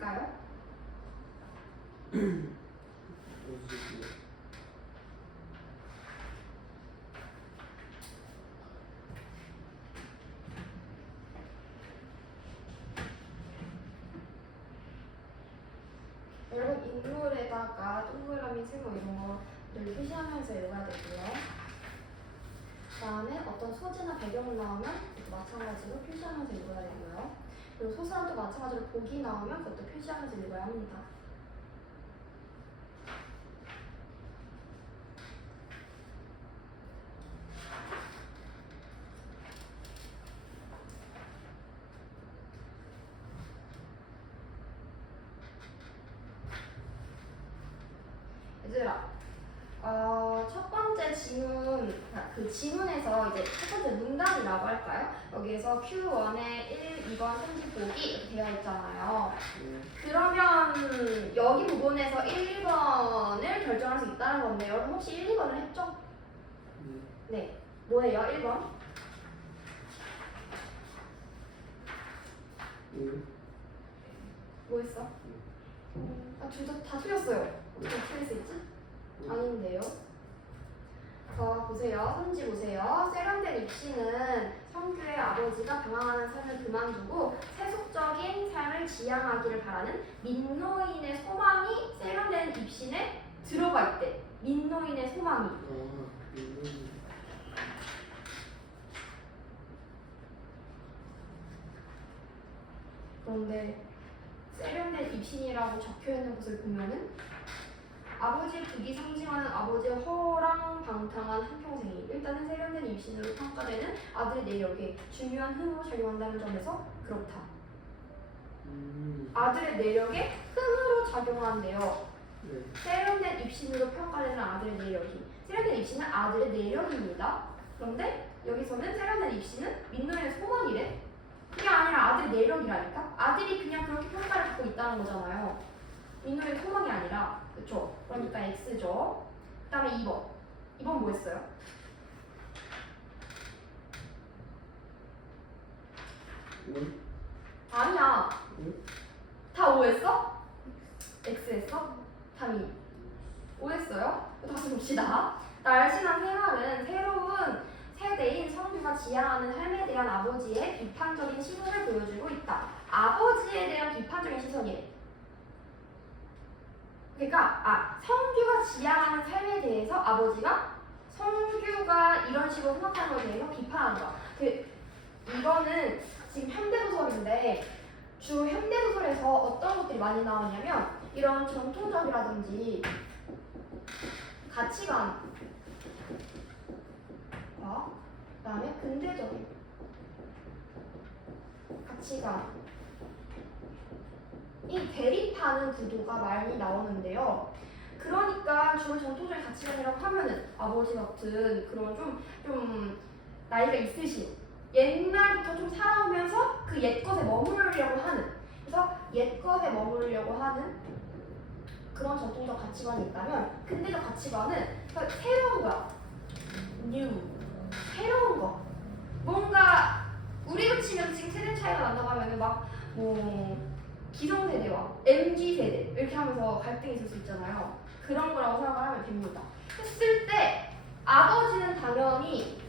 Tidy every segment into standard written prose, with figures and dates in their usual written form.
있을까요? 여러분 인물에다가 동그라미, 세모 이런 거를 표시하면서 읽어야 되고요. 그 다음에 어떤 소재나 배경을 나오면 마찬가지로 표시하면서 읽어야 되고요. 그리고 소설도 마찬가지로 복이 나오면 그것도 표시하면서 읽어야 합니다. 얘들아, 첫 번째 지문, 그 지문에서 이제 첫 번째 문단이라고 할까요? 여기에서 Q1에 1, 2번, 3지 보기 이렇게 되어 있잖아요. 그러면 여기 부분에서 1, 2번을 결정할 수 있다는 건데 여러분 혹시 1, 2번을 했죠? 네. 뭐예요? 1번? 뭐 했어? 둘 다 틀렸어요. 어떻게 틀릴 수 있지? 아닌데요. 자, 보세요. 선지 보세요. 세련된 입시는 성규의 아버지가 방황하는 삶을 그만두고 세속적인 삶을 지향하기를 바라는 민노인의 소망이 세련된 입신에 들어가 있대. 민노인의 소망이. 그런데 세련된 입신이라고 적혀있는 것을 보면은 아버지의 득이 상징하는 아버지의 허랑방탕한 한평생이 일단은 세련된 입신으로 평가되는 아들의 내력에 중요한 흥으로 작용한다는 점에서 그렇다. 아들의 내력에 흥으로 작용한대요. 네. 세련된 입신으로 평가되는 아들의 내력이. 세련된 입신은 아들의 내력입니다. 그런데 여기서는 세련된 입신은 민노의 소망이래. 그게 아니라 아들의 내력이라니까? 아들이 그냥 그렇게 평가를 받고 있다는 거잖아요. 민노의 소망이 아니라. 그쵸? 그러니까 X죠. 그 다음에 2번. 2번 뭐 했어요? 아니야. 다 O 했어? X 했어? 다음이 O 했어요? 다시 봅시다. 날씬한 생활은 새로운 세대인 성규가 지향하는 삶에 대한 아버지의 비판적인 시선을 보여주고 있다. 아버지에 대한 비판적인 시선이래. 그러니까 성규가 지향하는 삶에 대해서 아버지가 성규가 이런 식으로 생각하는 것에 대해서 비판하는 거야. 이거는 지금 현대소설인데 주 현대소설에서 어떤 것들이 많이 나오냐면 이런 전통적이라든지 가치관, 그 다음에 근대적인 가치관 이 대립하는 구도가 많이 나오는데요. 그러니까 주로 전통적인 가치관이라고 하면은 아버지 같은 그런 좀 나이가 있으신 옛날부터 좀 살아오면서 그 옛것에 머무르려고 하는 그래서 옛것에 머무르려고 하는 그런 전통적 가치관이 있다면 근대적 가치관은 그러니까 새로운 거야. new 새로운 거 뭔가 우리로 치면 지금 세대 차이가 난다고 하면은 뭐 기성세대와 MZ세대 이렇게 하면서 갈등이 있을 수 있잖아요. 그런 거라고 생각을 하면 됩니다. 했을 때 아버지는 당연히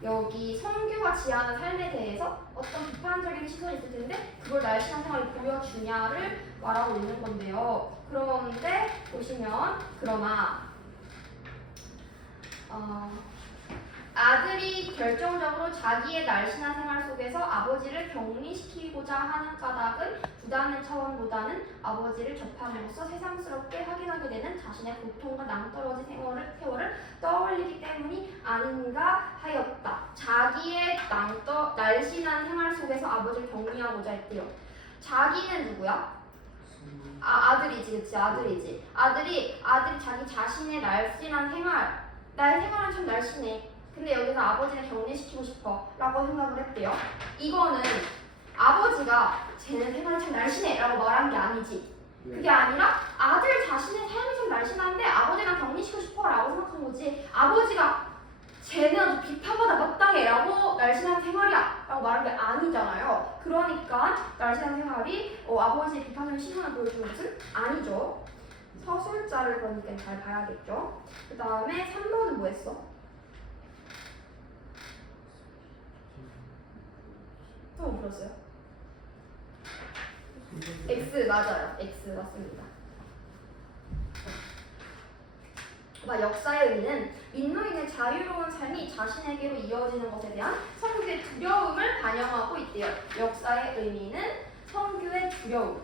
여기 성규가 지향하는 삶에 대해서 어떤 비판적인 시선이 있을 텐데 그걸 날씬한 생활을 보여주냐를 말하고 있는 건데요. 그런데 보시면 그러나 아들이 결정적으로 자기의 날씬한 생활 속에서 아버지를 격리시키고자 하는 까닭은 부담의 차원보다는 아버지를 접함으로써 새삼스럽게 확인하게 되는 자신의 고통과 낭떠러지 세월을 떠올리기 때문이 아닌가 하였다. 자기의 날씬한 생활 속에서 아버지를 격리하고자 했대요. 자기는 누구야? 아들이지, 그치? 아들이지. 아들이 자기 자신의 날씬한 생활, 나의 생활은 참 날씬해. 근데 여기서 아버지를 격리시키고 싶어 라고 생각을 했대요. 이거는 아버지가 쟤는 생활이 참 날씬해 라고 말한 게 아니지. 그게 아니라 아들 자신의 삶이 참 날씬한데 아버지랑 격리시키고 싶어 라고 생각한 거지. 아버지가 쟤는 아주 비판받아 마땅해 라고 날씬한 생활이야 라고 있었다라고 말한 게 아니잖아요. 그러니까 날씬한 생활이 아버지의 비판적인 신문을 보여주는 것은 아니죠. 서술자를 그러니까 잘 봐야겠죠. 그 다음에 3번은 뭐 했어? 처음 들었어요? X 맞아요. X 맞습니다. 역사의 의미는 민노인의 자유로운 삶이 자신에게로 이어지는 것에 대한 성규의 두려움을 반영하고 있대요. 역사의 의미는 성규의 두려움.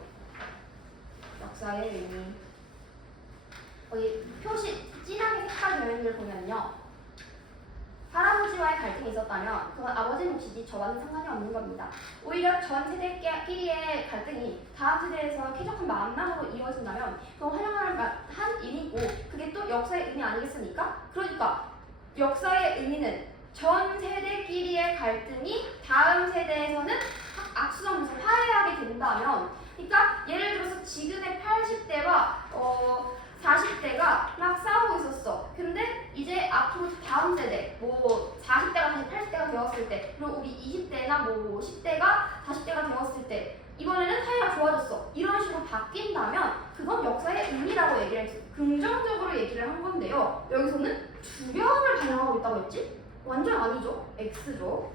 역사의 의미. 여기 표시 진하게 색깔 되어 있는 걸 보면요. 할아버지와의 갈등이 있었다면 그건 아버지 몫이지 저와는 상관이 없는 겁니다. 오히려 전 세대끼리의 갈등이 다음 세대에서 쾌적한 만남으로 이어진다면 그건 환영할 만한 일이고 그게 또 역사의 의미 아니겠습니까? 그러니까 역사의 의미는 전 세대끼리의 갈등이 다음 세대에서는 악수정에서 화해하게 된다면 그러니까 예를 들어서 지금의 80대와 40대가 막 싸우고 있었어. 근데 이제 앞으로 다음 세대, 뭐 40대가 다시 80대가 되었을 때, 그리고 우리 20대나 뭐 10대가 40대가 되었을 때, 이번에는 사이가 좋아졌어. 이런 식으로 바뀐다면 그건 역사의 의미라고 얘기를 했어. 긍정적으로 얘기를 한 건데요. 여기서는 두려움을 반영하고 있다고 했지? 완전 아니죠. X죠.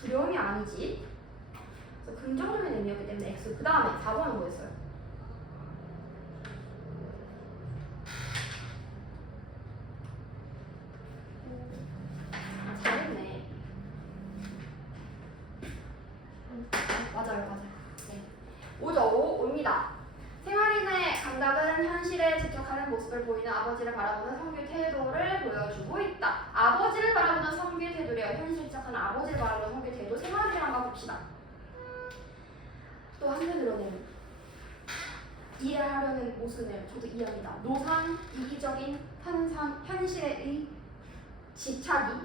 두려움이 아니지. 그래서 긍정적인 의미였기 때문에 X. 그 다음에 4번은 뭐였어요? 잘했네. 맞아요. 네. 5죠. 5입니다. 생활인의 감각은 현실에 집착하는 모습을 보이는 아버지를 바라보는 성규의 태도를 보여주고 있다. 아버지를 바라보는 성규의 태도래요. 현실에 집착하는 아버지를 바라보는 성규의 태도. 생활인을 한번 봅시다. 또 한편으로는 이해하려는 모습을 저도 이해합니다. 노상, 이기적인 현실의 집착이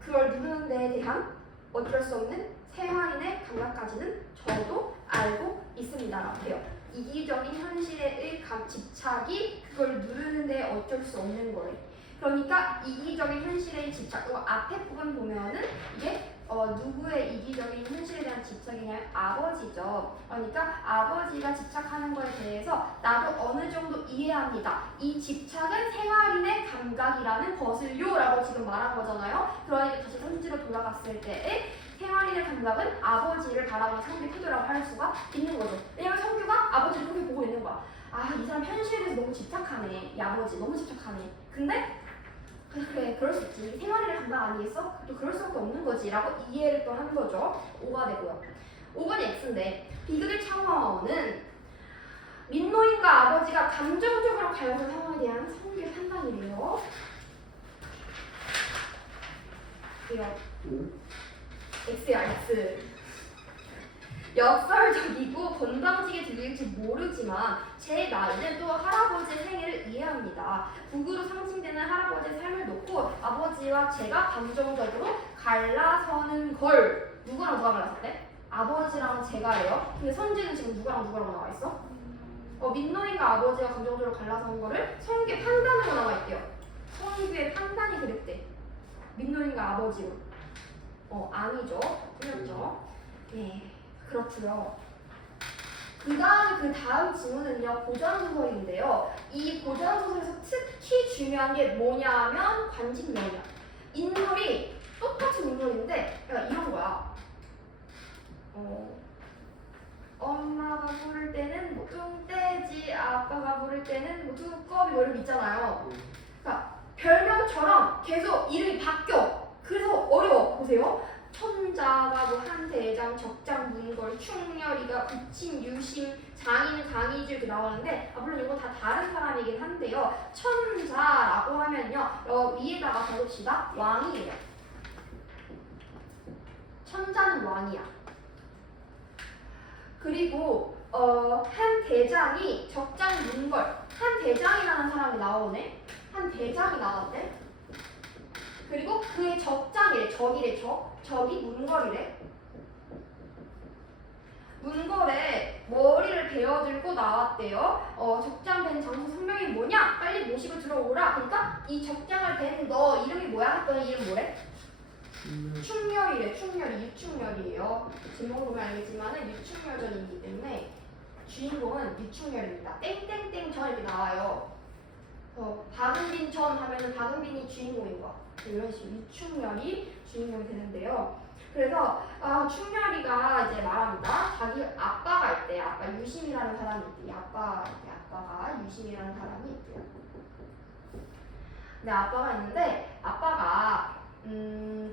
그걸 누르는 데에 대한 어쩔 수 없는 생활인의 감각까지는 저도 알고 있습니다라고 해요. 이기적인 현실의 집착이 그걸 누르는 데 어쩔 수 없는 거예요. 그러니까 이기적인 현실의 집착, 이 앞에 부분 보면은 이게 누구의 이기적인 현실에 대한 집착이냐면 아버지죠. 그러니까 아버지가 집착하는 거에 대해서 나도 어느 정도 이해합니다. 이 집착은 생활인의 감각이라는 것을요 라고 지금 말한 거잖아요. 그러니까 다시 성질로 돌아갔을 때 생활인의 감각은 아버지를 바라보는 성규의 태도라고 할 수가 있는 거죠. 왜냐면 성규가 아버지를 그렇게 보고 있는 거야. 아, 이 사람 현실에 대해서 너무 집착하네. 이 아버지 너무 집착하네. 근데 그래, 그럴 수 있지. 생활인의 감각 아니겠어? 또 그럴 수밖에 없는 거지 라고 이해를 또 한 거죠. 5가 되고요. 5번이 X인데 비극의 창원은 민노인과 아버지가 감정적으로 갈라진 상황에 대한 성규의 판단이래요. 이거 X야, X. 역설적이고 건방지게 들릴지 모르지만 제 나이는 또 할아버지의 생애를 이해합니다. 북으로 상징되는 할아버지의 삶을 놓고 아버지와 제가 감정적으로 갈라서는 걸 누구랑 누가 갈라섰대? 아버지랑 제가예요. 근데 선지는 지금 누구랑 나와 있어? 민노인과 아버지가 감정적으로 갈라서는 거를 성규의 판단으로 나와 있대요. 성규의 판단이 그랬대. 민노인과 아버지로. 아니죠. 틀렸죠. 네. 그렇고요. 그 다음 지문은요 고전소설인데요. 이 고전소설에서 특히 중요한 게 뭐냐면 관직명이야. 인물이 똑같은 인물인데 이런 거야. 엄마가 부를 때는 뭐 뚱떼지, 아빠가 부를 때는 뭐 두꺼비 뭐 이런 거 있잖아요. 그러니까 별명처럼 계속 이름이 바뀌어. 그래서 어려워. 보세요. 천자가 뭐 한대장, 적장, 문걸, 충렬이가 부침, 유심, 장인, 강의주 이렇게 나오는데 물론 이거 다 다른 사람이긴 한데요. 천자라고 하면요 위에다가 적읍시다. 왕이에요. 천자는 왕이야. 그리고 한 대장이 적장, 문걸, 한 대장이라는 사람이 나오네. 한 대장이 나왔대. 그리고 그의 적장이래. 적이 문걸이래. 문걸에 머리를 베어들고 나왔대요. 적장 벤 장소 성명이 뭐냐? 빨리 모시고 들어오라. 그러니까 이 적장을 벤 너 이름이 뭐야? 했더니 이름 뭐래? 충렬이래. 충렬이 유충렬이에요. 제목을 보면 알겠지만은 유충렬전이기 때문에 주인공은 유충렬입니다. 땡땡땡 전 이렇게 나와요. 박은빈 전 하면은 박은빈이 주인공인 거야. 이런 식으로 유충렬이 주인공이 되는데요. 그래서 충렬이가 이제 말합니다. 자기 아빠가 있대. 아빠 유심이라는 사람이 있대. 아빠가 유심이라는 사람이 있대요. 근데 아빠가 있는데 아빠가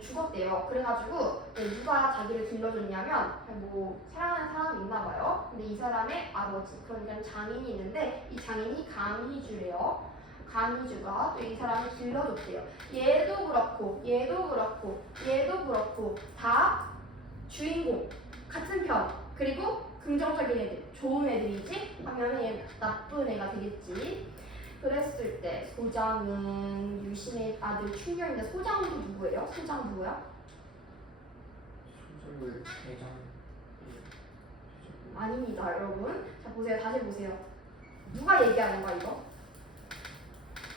죽었대요. 그래가지고 누가 자기를 길러줬냐면 뭐 사랑하는 사람이 있나 봐요. 근데 이 사람의 아버지, 그러니까 장인이 있는데 이 장인이 강희주래요. 강희주가 또 이 사람을 길러줬대요. 얘도 그렇고 얘도 그렇고 얘도 그렇고 다 주인공 같은 편, 그리고 긍정적인 애들, 좋은 애들이지 하면 얘 나쁜 애가 되겠지. 그랬을 때 소장은 유심의 아들 충렬인데 소장도 누구예요? 소장 누구야? 소장을 대장. 아닙니다, 여러분. 자 보세요, 다시 보세요. 누가 얘기하는 거야 이거?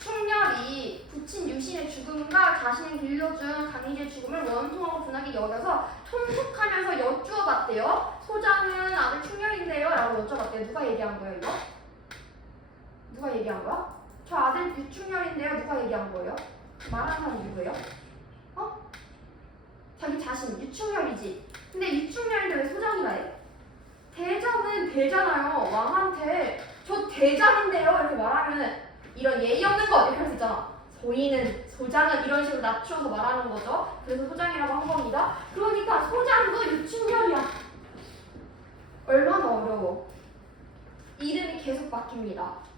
충렬이 부친 유심의 죽음과 자신을 길러준 강희주의 죽음을 원통하고 분하게 여겨서 통속하면서 여쭈어봤대요. 소장은 아들 충렬인데요 라고 여쭤봤대요. 누가 얘기한 거예요 이거? 누가 얘기한 거야? 저 아들 유충렬인데요. 누가 얘기한 거예요? 말하는 사람이 누구예요? 자기 자신 유충렬이지. 근데 유충렬인데 왜 소장이라 해? 대장은 되잖아요. 왕한테 저 대장인데요 이렇게 말하면은 이런 예의 없는 거 이렇게 할 수 있잖아. 저희는 소장은 이런 식으로 낮추어서 말하는 거죠. 그래서 소장이라고 한 겁니다. 그러니까 소장도 유충렬이야. 얼마나 어려워. 이름이 계속 바뀝니다.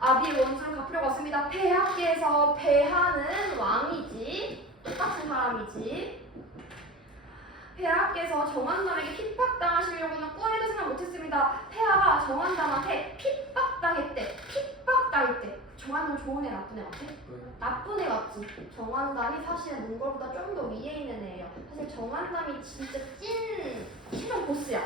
아비의 원수를 갚으려고 왔습니다. 폐하께서, 폐하는 왕이지, 똑같은 사람이지. 폐하께서 정한담에게 핍박당하시려고는 꿈에도 생각 못했습니다. 폐하가 정한담한테 핍박당했대. 핍박당했대. 정한담 좋은 애 나쁜 애 같아? 나쁜 애 같지. 정한담이 사실은 몽골보다 좀 더 위에 있는 애예요. 사실 정한담이 진짜 찐 최종 보스야.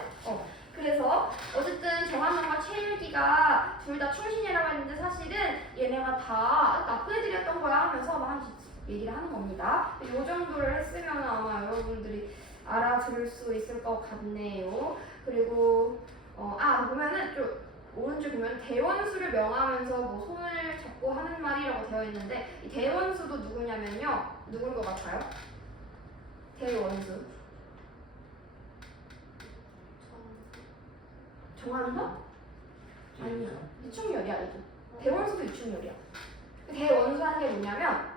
그래서 어쨌든 정한남과 최일기가 둘 다 충신이라고 했는데 사실은 얘네가 다 나쁜 애들이었던 거야 하면서 막 얘기를 하는 겁니다. 이 정도를 했으면 아마 여러분들이 알아들을 수 있을 것 같네요. 그리고 보면은 좀 오른쪽 보면 대원수를 명하면서 뭐 손을 잡고 하는 말이라고 되어 있는데 이 대원수도 누구냐면요. 누구인 것 같아요? 대원수. 정한담? 아니야. 유충렬이야, 얘도. 대원수도 유충렬이야. 대원수 하는 게 뭐냐면,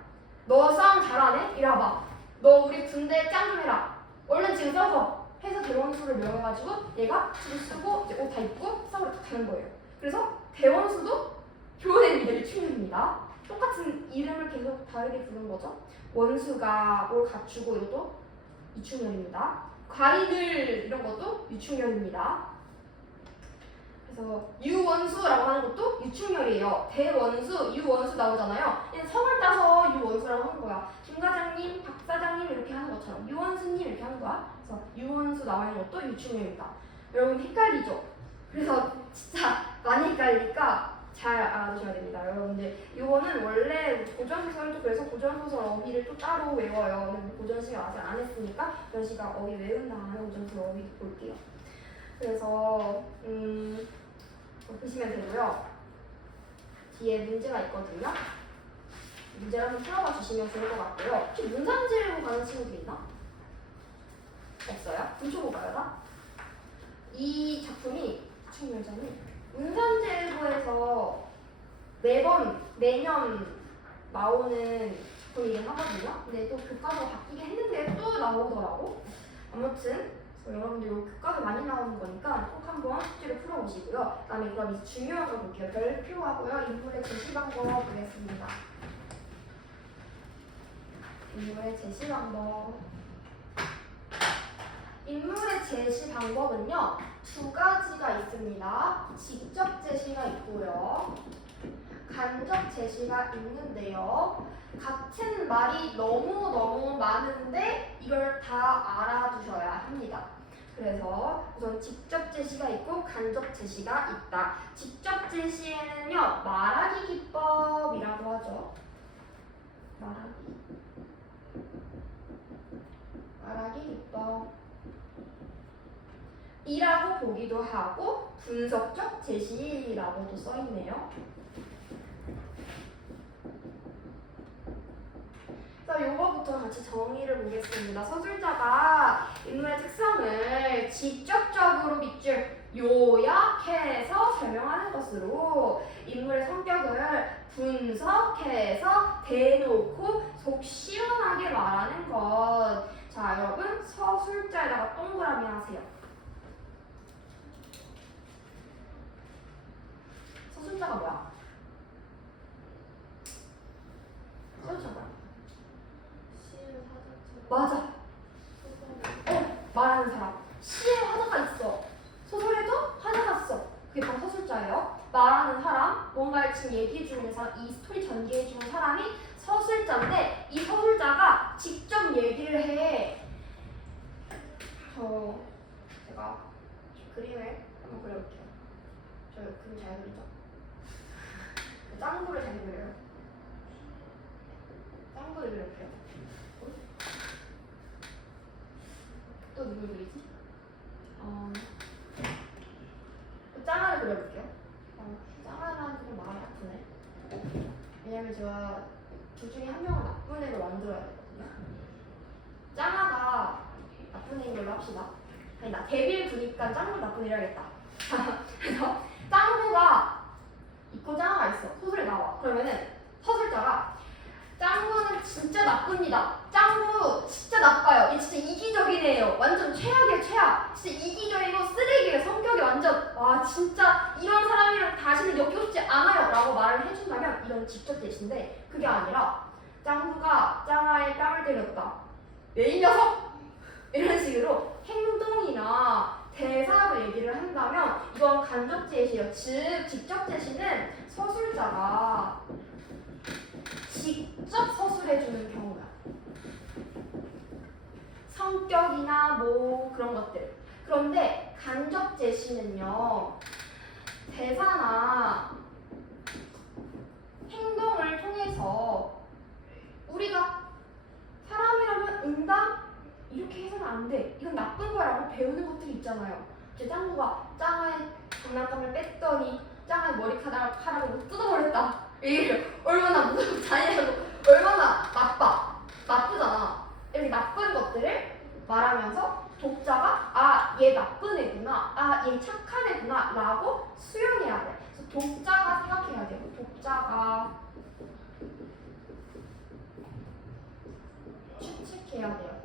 너 싸움 잘하네? 이리 와봐. 너 우리 군대 짱 좀 해라. 얼른 지금 싸워서 해서 대원수를 명해가지고 얘가 지금 쓰고 이제 옷 다 입고 싸우러 가는 거예요. 그래서 대원수도 교대입니다. 유충렬입니다. 똑같은 이름을 계속 다르게 부른 거죠. 원수가 뭘 갖추고 이것도 유충렬입니다. 과인을 이런 것도 유충렬입니다. 그래서 유원수라고 하는 것도 유충렬이에요. 대원수, 유원수 나오잖아요. 그냥 성을 따서 유원수라고 하는 거야. 김 과장님, 박 사장님 이렇게 하는 것처럼 유원수님 이렇게 하는 거야. 그래서 유원수 나오는 것도 유충렬입니다. 여러분 헷갈리죠? 그래서 진짜 많이 헷갈리니까 잘 알아두셔야 됩니다. 여러분들 이거는 원래 고전소설도 그래서 고전소설 어휘를 또 따로 외워요. 근데 고전시가 아직 안 했으니까 고전시가 어휘 외운 다음에 고전소설 어휘도 볼게요. 그래서 보시면 되고요. 뒤에 문제가 있거든요. 문제를 한번 풀어봐 주시면 좋을 것 같고요. 혹시 문산지르고 가는 친구들 있나? 없어요? 훔쳐보 봐요, 다? 이 작품이 충렬전이 문산지르고에서 매년 나오는 작품이긴 하거든요. 근데 또 교과서가 바뀌긴 했는데 또 나오더라고. 아무튼 여러분들 이 교과서 많이 나오는 거니까 꼭 한번 숙제를 풀어보시고요. 그다음에 그럼 이제 중요한 거 볼게요. 별표하고요. 인물의 제시 방법 보겠습니다. 인물의 제시 방법. 인물의 제시 방법은요. 두 가지가 있습니다. 직접 제시가 있고요. 간접 제시가 있는데요. 같은 말이 너무너무 많은데 이걸 다 알아두셔야 합니다. 그래서 우선 직접 제시가 있고 간접 제시가 있다. 직접 제시에는요. 말하기 기법이라고 하죠. 말하기. 말하기 기법 이라고 보기도 하고 분석적 제시라고도 써있네요. 그래서 요거부터 같이 정의를 보겠습니다. 서술자가 인물의 특성을 직접적으로 밑줄 요약해서 설명하는 것으로 인물의 성격을 분석해서 대놓고 속 시원하게 말하는 것. 자, 여러분 서술자에다가 동그라미 하세요. 서술자가 뭐야? 서술자 뭐야? 맞아. 말하는 사람. 시에 화자가 있어. 소설에도 화자가 있어. 그게 바로 서술자예요. 말하는 사람, 뭔가를 지금 얘기해 주면서 이 스토리 전개해 주는 사람이 서술자인데 이 서술자가 직접 얘기를 해. 제가 그림을 한번 그려볼게요. 저 그림 잘 그리죠? 짱구를 잘 그려요. 짱구를 그려볼게요. 또 누굴 그리지? 짱아를 그려볼게요. 짱아라는 좀 마음이 아프네. 왜냐면 제가 둘 중에 한 명은 나쁜 애로 만들어야 되거든요. 짱아가 나쁜 애인 걸로 합시다. 아니, 나 데뷔를 두니까 짱구 나쁜 애를 해야겠다. 그래서 짱구가 있고 짱아가 있어. 소설에 나와. 그러면은 서술자가 짱구는 진짜 나쁩니다. 짱구 진짜 나빠요. 얘 진짜 이기적인 애예요. 완전 최악이에요, 최악. 진짜 이기적이고 쓰레기예요. 성격이 완전 와 진짜 이런 사람이랑 다시는 엮이고 싶지 않아요 라고 말을 해준다면 이건 직접 제시인데 그게 아니라 짱구가 짱아의 뺨을 때렸다. 왜 이 녀석? 이런 식으로 행동이나 대사로 얘기를 한다면 이건 간접 제시예요. 즉 직접 제시는 서술자가 직접 서술해주는 경우야. 성격이나 뭐 그런 것들. 그런데 간접 제시는요. 대사나 행동을 통해서 우리가 사람이라면 응당 이렇게 해서는 안 돼. 이건 나쁜 거라고 배우는 것들이 있잖아요. 제 짱구가 짱아의 장난감을 뺐더니 짱아의 머리카락을 뜯어버렸다. 이게 얼마나 무섭고 잔인하고 얼마나 나쁘잖아. 이렇게 나쁜 것들을 말하면서 독자가 아, 얘 나쁜 애구나, 아, 얘 착한 애구나 라고 수용해야 돼. 그래서 독자가 생각해야 돼요. 독자가 추측해야 돼요.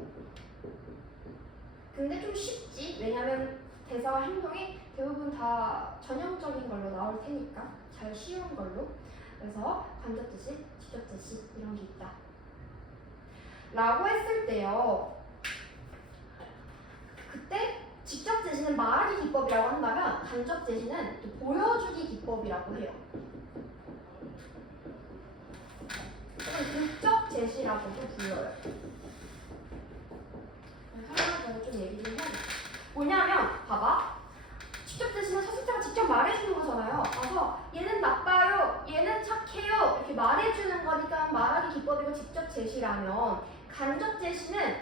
근데 좀 쉽지? 왜냐면 대사와 행동이 대부분 다 전형적인 걸로 나올 테니까 잘 쉬운 걸로. 그래서 간접 제시, 직접 제시 이런 게 있다. 라고 했을 때요. 그때 직접 제시는 말하기 기법이라고 한다면 간접 제시는 또 보여주기 기법이라고 해요. 극적 제시라고도 불러요. 설명을 좀 얘기 좀 해야겠다. 뭐냐면 봐봐. 직접 제시는 서술자가 직접 말해주는 거잖아요. 그래서 얘는 나빠요, 얘는 착해요 이렇게 말해주는 거니까 말하기 기법이고 직접 제시라면 간접 제시는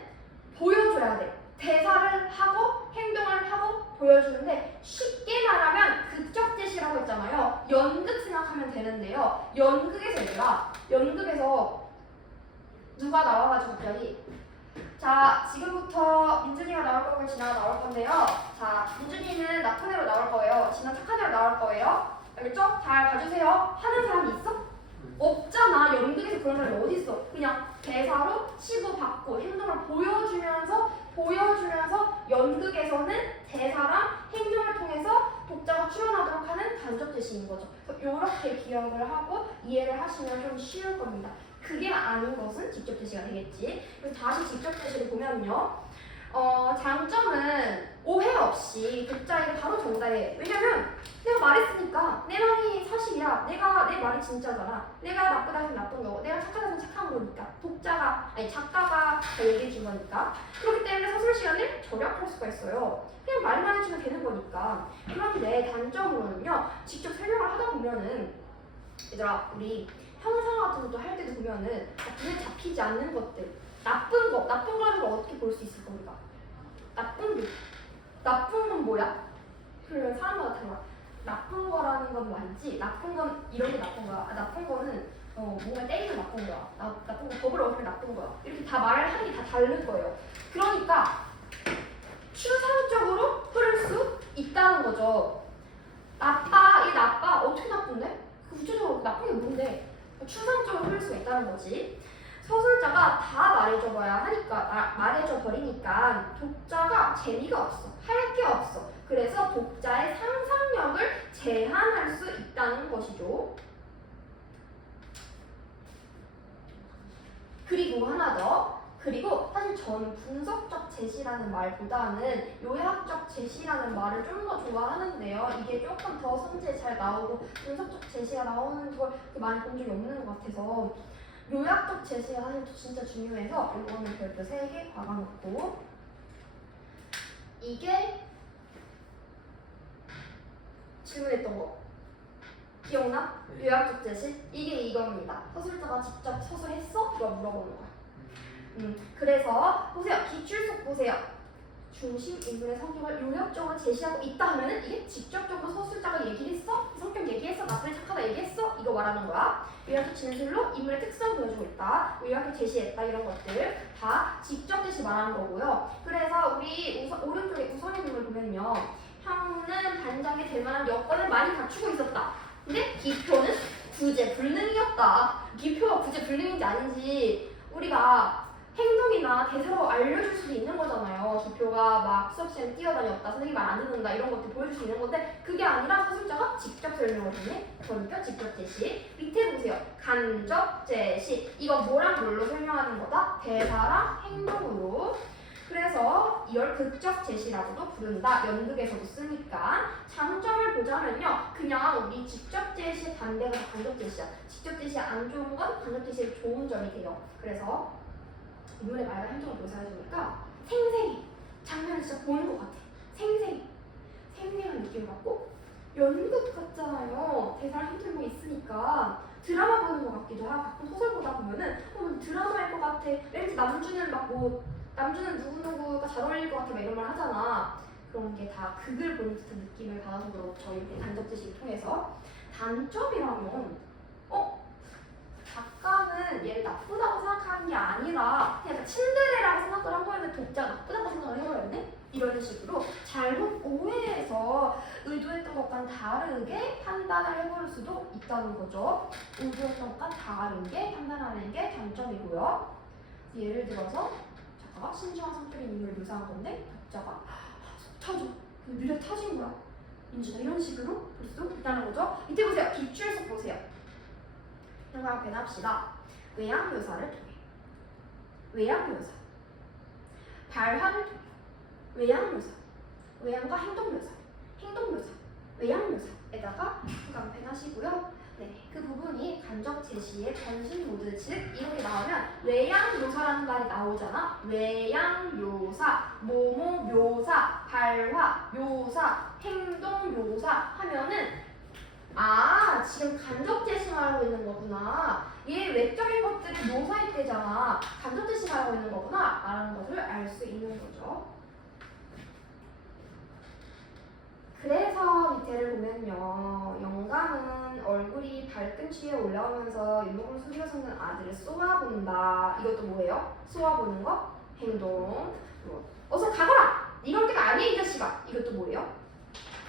보여줘야 돼. 대사를 하고 행동을 하고 보여주는데 쉽게 말하면 극적 제시라고 했잖아요. 연극 생각하면 되는데요. 연극에서 누가 나와가지고 갑자기 자, 지금부터 민준이가 나올 거고 진아가 나올 건데요. 자, 민준이는 나쁜 애로 나올 거예요. 진아 착한 애로 나올 거예요. 알겠죠? 잘 봐주세요. 하는 사람이 있어? 없잖아. 연극에서 그런 사람이 어디 있어? 그냥 대사로 치고받고 행동을 보여주면서 연극에서는 대사랑 행동을 통해서 독자가 출연하도록 하는 간접 제시인 거죠. 이렇게 기억을 하고 이해를 하시면 좀 쉬울 겁니다. 그게 아닌 것은 직접 제시가 되겠지. 그래서 다시 직접 제시를 보면요. 장점은 오해 없이 독자에게 바로 전달해. 왜냐면 내가 말했으니까 내 말이 사실이야. 내 말이 진짜잖아. 내가 나쁘다 해서 나쁜 거고 내가 착하다 해서 착한 거니까. 작가가 얘기해 준 거니까. 그렇기 때문에 서술 시간을 절약할 수가 있어요. 그냥 말만 해주면 되는 거니까. 그런데 단점으로는요. 직접 설명을 하다 보면은 얘들아 우리 형상 같은 것도 할 때도 보면은 눈에 잡히지 않는 것들 나쁜 거라는 걸 어떻게 볼 수 있을 겁니까? 나쁜 건 뭐야? 그러면 사람마다 달라. 나쁜 거라는 건 말이지. 나쁜 건 이런 게 나쁜 거야. 나쁜 거는 뭔가 때리면 나쁜 거야. 나쁜 거 법을 어기면 나쁜 거야. 이렇게 다 말을 하는 게 다 다른 거예요. 그러니까 추상적으로 흐를 수 있다는 거죠. 이 나빠 어떻게 나쁜데? 구체적으로 나쁜 게 뭔데? 추상적으로 흐를 수 있다는 거지. 서술자가 다 말해줘 버리니까 독자가 재미가 없어. 할 게 없어. 그래서 독자의 상상력을 제한할 수 있다는 것이죠. 그리고 하나 더. 그리고 사실 저는 분석적 제시라는 말보다는 요약적 제시라는 말을 좀 더 좋아하는데요. 이게 조금 더 성질이 잘 나오고 분석적 제시가 나오는 걸 그렇게 많이 본 적이 없는 것 같아서 요약적 제시가 사실 진짜 중요해서 이거는 별표 3개 박아놓고 이게 질문했던 거 기억나? 네. 요약적 제시? 이게 이겁니다. 서술자가 직접 서서 했어? 이거 물어보는 거야. 그래서 보세요. 기출속 보세요. 중심 인물의 성격을 요약적으로 제시하고 있다 하면은 이게 직접적으로 서술자가 얘기를 했어? 성격 얘기했어? 나쁘게 착하다 얘기했어? 이거 말하는 거야. 요약적 진술로 인물의 특성을 보여주고 있다. 요약적 제시했다. 이런 것들 다 직접 제시 말하는 거고요. 그래서 우리 오른쪽에 우선 인물 보면요. 형은 반장이 될 만한 여건을 많이 갖추고 있었다. 근데 기표는 구제불능이었다. 기표가 구제불능인지 아닌지 우리가 행동이나 대사로 알려줄 수도 있는 거잖아요. 기표가 막 수업 시간에 뛰어다녔다, 선생님 말 안 듣는다 이런 것들 보여줄 수 있는 건데 그게 아니라 서술자가 직접 설명을 했네. 그러니까 직접 제시. 밑에 보세요. 간접 제시. 이거 뭐랑 뭘로 설명하는 거다? 대사랑 행동으로. 그래서 이걸 극적 제시라고도 부른다. 연극에서도 쓰니까. 장점을 보자면요. 그냥 우리 직접 제시의 반대가 간접 제시야. 직접 제시 안 좋은 건 간접 제시의 좋은 점이 돼요. 그래서 인물의 말과 행동을 묘사해주니까 생생해. 장면을 진짜 보는 것 같아. 생생한 느낌을 받고 연극 같잖아요. 대사랑 행동이 있으니까 드라마 보는 것 같기도 하고 가끔 소설 보다 보면은 드라마일 것 같아. 왠지 남주는 누구누구가 잘 어울릴 것 같아 막 이런 말 하잖아. 그런 게 다 극을 보는 듯한 느낌을 받아서 그렇죠. 이렇게 간접 제시를 통해서. 단점이라면 작가는 얘를 나쁘다고 생각하는 게 아니라 그냥 친데레라고 생각을 한 거였는데 독자가 나쁘다고 생각을 해버렸네? 이런 식으로 잘못 오해해서 의도했던 것과는 다르게 판단을 해버릴 수도 있다는 거죠. 의도했던 것과 다르게 판단하는 게 단점이고요. 예를 들어서 작가가 신중한 성격의 인물을 묘사한 건데 독자가 속 터져. 미래 터진 거야. 인주다 이런 식으로 볼 수도 있다는 거죠. 이때 보세요. 기출속 보세요. 생각 변합시다. 외양묘사를 통해 외양묘사 발화를 통해 외양묘사 외양과 행동묘사 행동묘사 외양묘사에다가 생각 변하시고요. 네, 그 부분이 간접 제시의 변신 모드 즉 이렇게 나오면 외양묘사라는 말이 나오잖아. 외양묘사 모모묘사 발화 묘사 행동묘사 하면은 지금 간접 제시 말하고 있는 거구나. 얘 외적인 것들이 묘사일 때잖아. 간접 제시 말하고 있는 거구나. 라는 것을 알 수 있는 거죠. 그래서 밑에를 보면요. 영감은 얼굴이 발꿈치에 올라오면서 윗목을 숙여 섰는 아들을 쏘아본다. 이것도 뭐예요? 쏘아보는 거? 행동. 어서 가거라! 이런 때가 아니야 이 자식아. 이것도 뭐예요?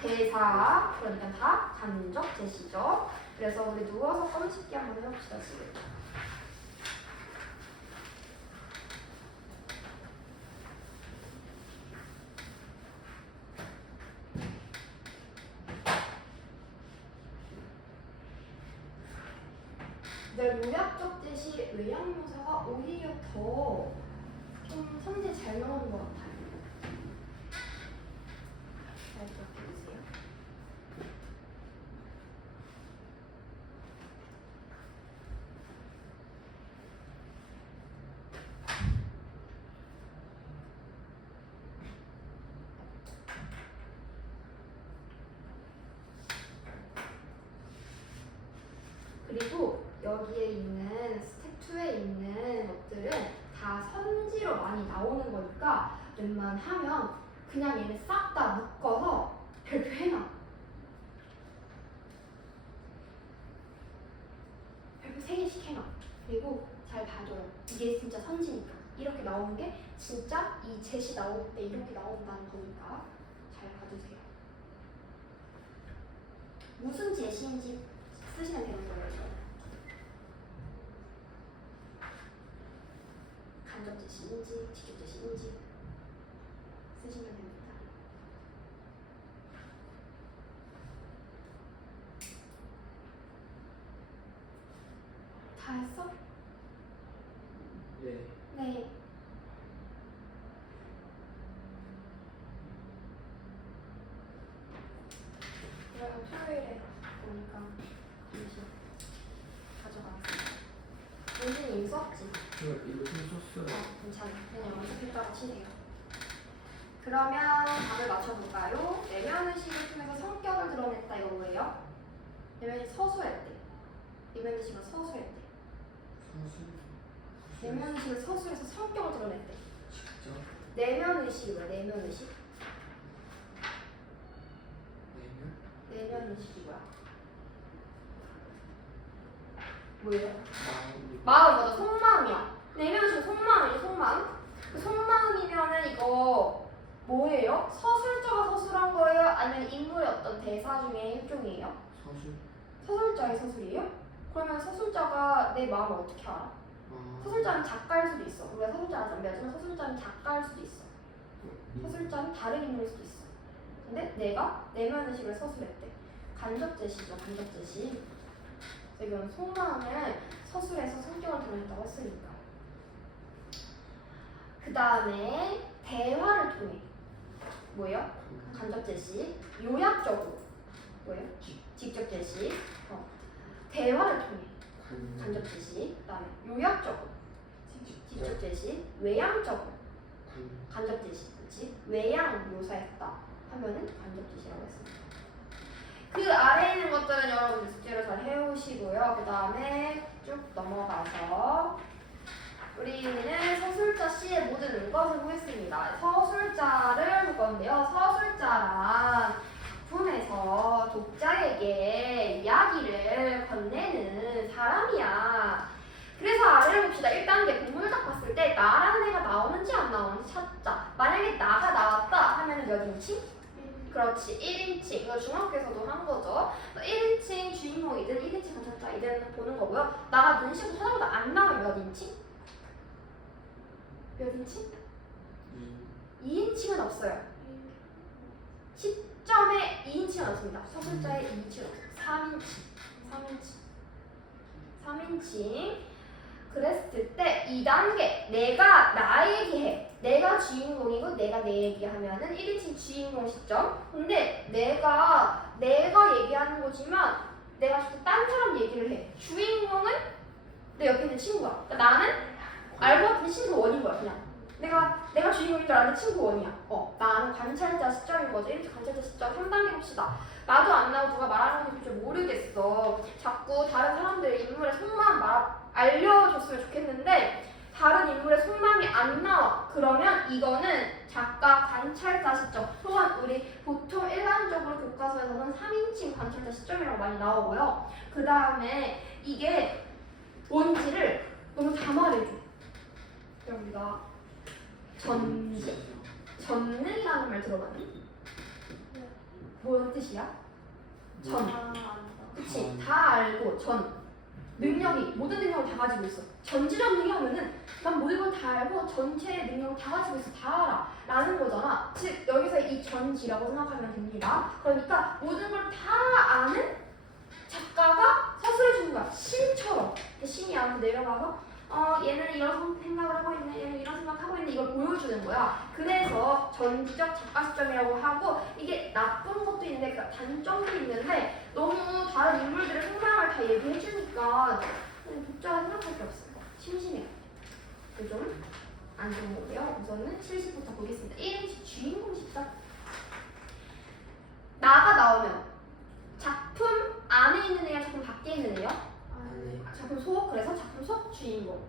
대사. 그러니까 다 간접 제시죠. 그래서 우리 누워서 껌씹기 한번 해봅시다 지금. 요약적 제시 외양묘사가 오히려 더 좀 선제 잘 나오는 것 같아요. 잘 기억해주세요. 그리고 여기에 있는 스텝 2에 있는 것들은 다 선 될만 하면 그냥 얘네 싹 다 묶어서 발표해놔. 발표 3개씩 해놔. 그리고 잘 봐줘요. 이게 진짜 선지니까. 이렇게 나오는 게 진짜 이 제시 나올 때 이렇게 나온다는 거니까 잘 봐주세요. 무슨 제시인지 쓰시면 되는 거예요. 간접 제시인지 직접 제시인지 쓰시면 됩니다. 다 했어? 네. 네. 그러면 토요일에 보니까 잠시 가져가겠습니다. 문진이 이미 썼지? 이거 좀 썼어요. 괜찮아. 그냥 연습했다가 치세요. 그러면 답을 맞춰볼까요? 내면 의식을 통해서 성격을 드러냈다 이거 뭐예요? 내면이 서술할 때. 내면 의식은 서술할 때. 내면 의식을 서술해서 성격을 드러냈대. 진짜? 내면 의식이 뭐야? 내면 의식? 내면 의식이 뭐야? 뭐예요? 마음 맞아. 속마음이야. 내면 의식은 속마음이지. 속마음. 그 속마음이면은 이거 뭐예요? 서술자가 서술한 거예요? 아니면 인물의 어떤 대사 중에 일종이에요? 서술. 서술자의 서술이에요? 그러면 서술자가 내 마음을 어떻게 알아? 서술자는 작가일 수도 있어. 우리가 서술자는 정비하지만 서술자는 작가일 수도 있어. 서술자는 다른 인물일 수도 있어. 근데 내가 내면 의식을 서술했대. 간접 제시죠. 간접 제시. 지금 속마음을 서술해서 성격을 드러냈다고 했으니까. 그 다음에 대화를 통해 뭐예요? 간접 제시. 요약적으로 뭐예요? 직접 제시. 대화를 통해 간접 제시. 그 다음에 요약적으로 직접 제시. 외향적으로 간접 제시. 그렇지? 외향 묘사했다 하면은 간접 제시라고 했습니다. 그 아래에 있는 것들은 여러분들 숙제로 잘 해오시고요. 그 다음에 쭉 넘어가서 우리는 서술자 C의 모든 것을 보겠습니다. 서술자를 볼 건데요. 서술자란 작품에서 독자에게 이야기를 건네는 사람이야. 그래서 아래를 봅시다. 1단계 본문을 딱 봤을 때 나라는 애가 나오는지 안 나오는지 찾자. 만약에 나가 나왔다 하면 몇 인칭? 그렇지. 1인칭. 이거 중학교에서도 한 거죠. 1인칭 주인공이든 1인칭 관찰자이든 보는 거고요. 나가 눈시고 찾아보다 안 나오면 몇 인칭? 몇 인칭? 2인칭은 없어요. 시점에 2인칭은 없습니다. 서술자의 2인칭은 없어요. 3인칭. 그랬을 때 2단계 내가 나에게 해. 내가 주인공이고 내가 내 얘기하면은 1인칭 주인공 시점. 근데 내가 얘기하는 거지만 내가 자꾸 딴 사람 얘기를 해. 주인공은 내 옆에 있는 친구야. 그러니까 나는 알고 봤더니 친구 원인 거야. 그냥 내가 주인공인 줄 알았는데 친구 원이야. 나는 관찰자 시점인 거죠. 1인칭 관찰자 시점. 3단계 봅시다. 나도 안 나오고 누가 말하는 건지 좀 모르겠어. 자꾸 다른 사람들 인물의 속마음 알려줬으면 좋겠는데 다른 인물의 속마음이 안 나와. 그러면 이거는 작가 관찰자 시점. 또한 우리 보통 일반적으로 교과서에서는 3인칭 관찰자 시점이라고 많이 나오고요. 그 다음에 이게 뭔지를 너무 다 말해줘. 우리가 전능이라는 말 들어봤니? 뭔 뜻이야? 그치? 다 알고 모든 능력을 다 가지고 있어. 전지적 능력이면은 난 모든 걸 다 알고 전체의 능력을 다 가지고 있어. 다 알아. 라는 거잖아. 즉 여기서 이 전지라고 생각하면 됩니다. 그러니까 모든 걸 다 아는 작가가 서술해주는 거야. 신처럼. 신이 안으로 내려가서 얘는 이런 생각을 하고 있네, 얘는 이런 생각하고 있네, 이걸 보여주는 거야. 그래서 전지적 작가 시점이라고 하고 이게 나쁜 것도 있는데 그 단점도 있는데 너무 다른 인물들의 속마음을 다 얘기해주니까 독자가 생각할 게 없어요. 심심해요. 그 좀 안 좋은 거고요. 우선은 70부터 보겠습니다. 1인칭 주인공 시점. 나가 나오면 작품 안에 있는 애야, 작품 밖에 있는 애야? 작품 속, 그래서 작품 속 주인공.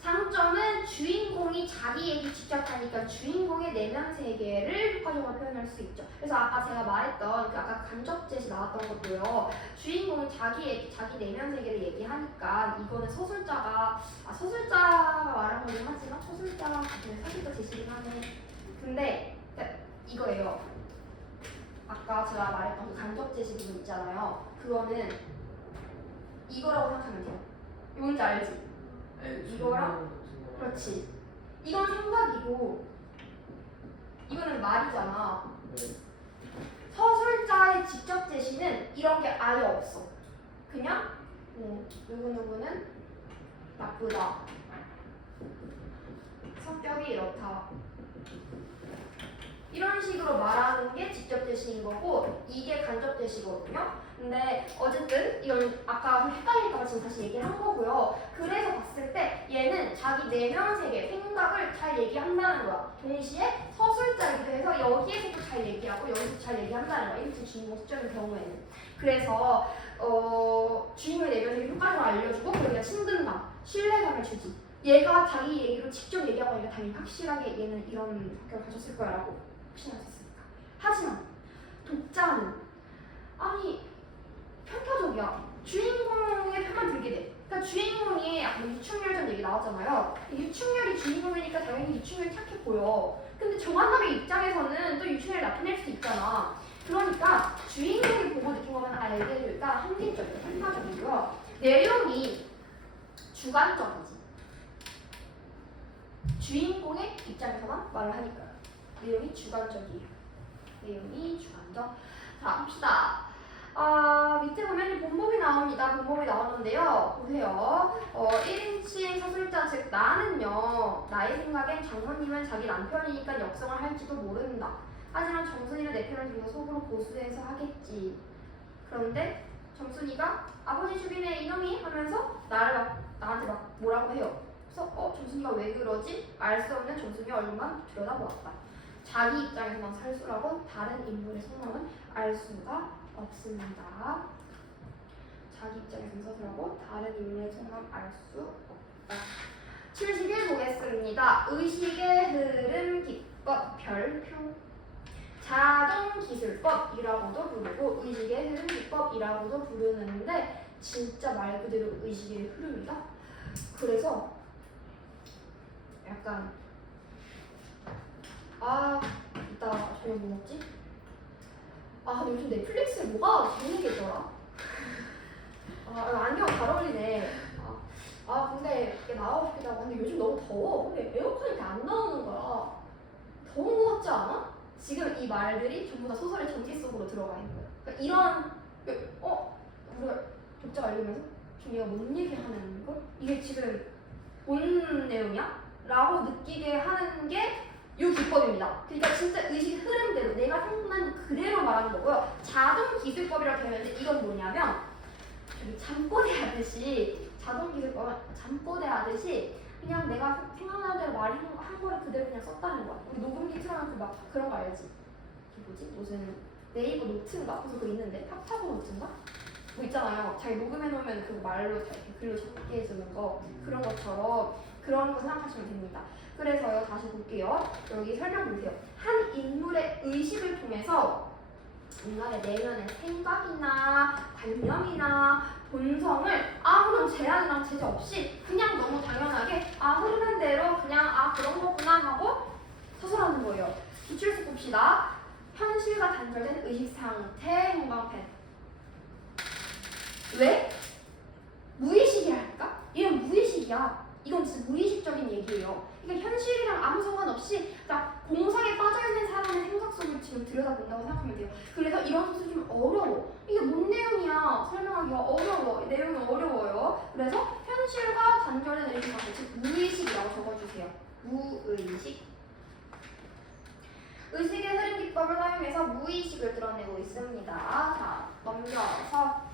장점은 주인공이 자기 얘기 직접 하니까 수립 과정을 표현할 수 있죠. 그래서 아까 제가 말했던 그 아까 간접 제시 나왔던 것도요. 주인공이 자기 내면 세계를 얘기하니까 이거는 서술자가 말한 거긴 하지만 서술자가 사실도 제시긴 하네. 근데 이거예요. 아까 제가 말했던 그 간접 제시 부분 있잖아요. 그거는 이거라고 생각하면 돼요. 뭔지 알지? 이거랑 그렇지. 이건 생각이고 이거는 말이잖아. 네. 서술자의 직접 제시는 이런 게 아예 없어. 그냥 누구누구는 나쁘다. 성격이 이렇다. 이런 식으로 말하는 게 직접 제시인 거고 이게 간접 제시거든요. 근데 어쨌든 이건 아까 헷갈릴까봐 지금 다시 얘기를 한 거고요. 그래서 봤을 때 얘는 자기 내면 세계, 생각을 잘 얘기한다는 거야. 동시에 서술자이기도 해서 여기에서도 잘 얘기하고 여기서도 잘 얘기한다는 거야. 이렇게 주인공 시점의 경우에는. 그래서 주인공의 내면 세계 효과를 알려주고 그러니까 친근감, 신뢰감을 주지. 얘가 자기 얘기로 직접 얘기하고 하니까 당연히 확실하게 얘는 이런 성격을 가졌을 거야라고 확신하셨으니까. 하지만 독자는 아니 편파적이야. 주인공의 편만 들게 돼. 그러니까 주인공이 아까 유충열전 얘기 나왔잖아요. 유충열이 주인공이니까 당연히 유충열이 착해 보여. 근데 정한남의 입장에서는 또 유충열이 나타낼 수도 있잖아. 그러니까 주인공이 보고 느낀 거는 알게 되니까 합리적이고 편파적이고요. 내용이 주관적이지. 주인공의 입장에서만 말을 하니까요. 내용이 주관적이에요. 내용이 주관적. 자, 봅시다. 밑에 보면 본범이 나옵니다. 본범이 나오는데요. 보세요. 1인칭 서술자 즉 나는요. 나의 생각엔 장모님은 자기 남편이니까 역성을 할지도 모른다. 하지만 정순이는 내 편을 들고 속으로 고수해서 하겠지. 그런데 정순이가 아버지 주변에 이놈이 하면서 나한테 막 뭐라고 해요. 그래서 정순이가 왜 그러지? 알 수 없는 정순이 얼굴만 들여다보았다. 자기 입장에서만 살수라고 다른 인물의 속마음은 알 수가 없습니다. 자기 입장에서 서술하고 다른 인물의 속마음 알 수 없다. 71 보겠습니다. 의식의 흐름 기법 별표. 자동기술법이라고도 부르고 의식의 흐름 기법이라고도 부르는데 진짜 말 그대로 의식의 흐름이다. 그래서 약간 이따 저녁 뭐 먹지? 요즘 넷플릭스에 뭐가 재밌게 있더라? 안경 잘 어울리네. 근데 이게 나오고 싶기도 하고 근데 요즘 너무 더워. 근데 에어컨이 이렇게 안 나오는 거야. 더운 거 같지 않아? 지금 이 말들이 전부 다 소설의 전기 속으로 들어가 있는 거야. 그러니까 이런 우리가 독자가 읽으면서 지금 얘가 뭔 얘기하는 거? 이게 지금 뭔 내용이야? 라고 느끼게 하는 게 이 기법입니다. 그러니까 진짜 의식의 흐름대로 내가 생각난 그대로 말하는 거고요. 자동기술법이라고 되는데 이건 뭐냐면 잠꼬대 하듯이 자동기술법은 잠꼬대 하듯이 그냥 내가 생각나는 대로 말한 거를 그대로 그냥 썼다는 거야. 우리 녹음기 틀어놓고 막 그런 거 알지? 이게 뭐지? 무슨 네이버 노트인가? 그래서 그거 있는데 팝타고 노트인가? 뭐 있잖아요. 자기 녹음해놓으면 그 말로 이렇게 글로 적게 해주는 거 그런 것처럼 그런 거 생각하시면 됩니다. 그래서요 다시 볼게요. 여기 설명 보세요. 한 인물의 의식을 통해서 인간의 내면의 생각이나 관념이나 본성을 아무런 제한이나 제재 없이 그냥 너무 당연하게 흐르는 대로 그냥 그런 거구나 하고 서술하는 거예요. 기출수 봅시다. 현실과 단절된 의식 상태 형광펜. 왜? 무의식이랄까? 이건 무의식이야. 이건 진짜 무의식적인 얘기예요. 그러니까 현실이랑 아무 상관없이 공상에 빠져있는 사람의 생각 속을 지금 들여다본다고 생각하면 돼요. 그래서 이런 소설이 좀 어려워. 이게 뭔 내용이야? 설명하기가 어려워. 내용이 어려워요. 그래서 현실과 단절된 의식 상태, 즉 무의식이라고 적어주세요. 무의식. 의식의 흐름 기법을 사용해서 무의식을 드러내고 있습니다. 자, 넘겨서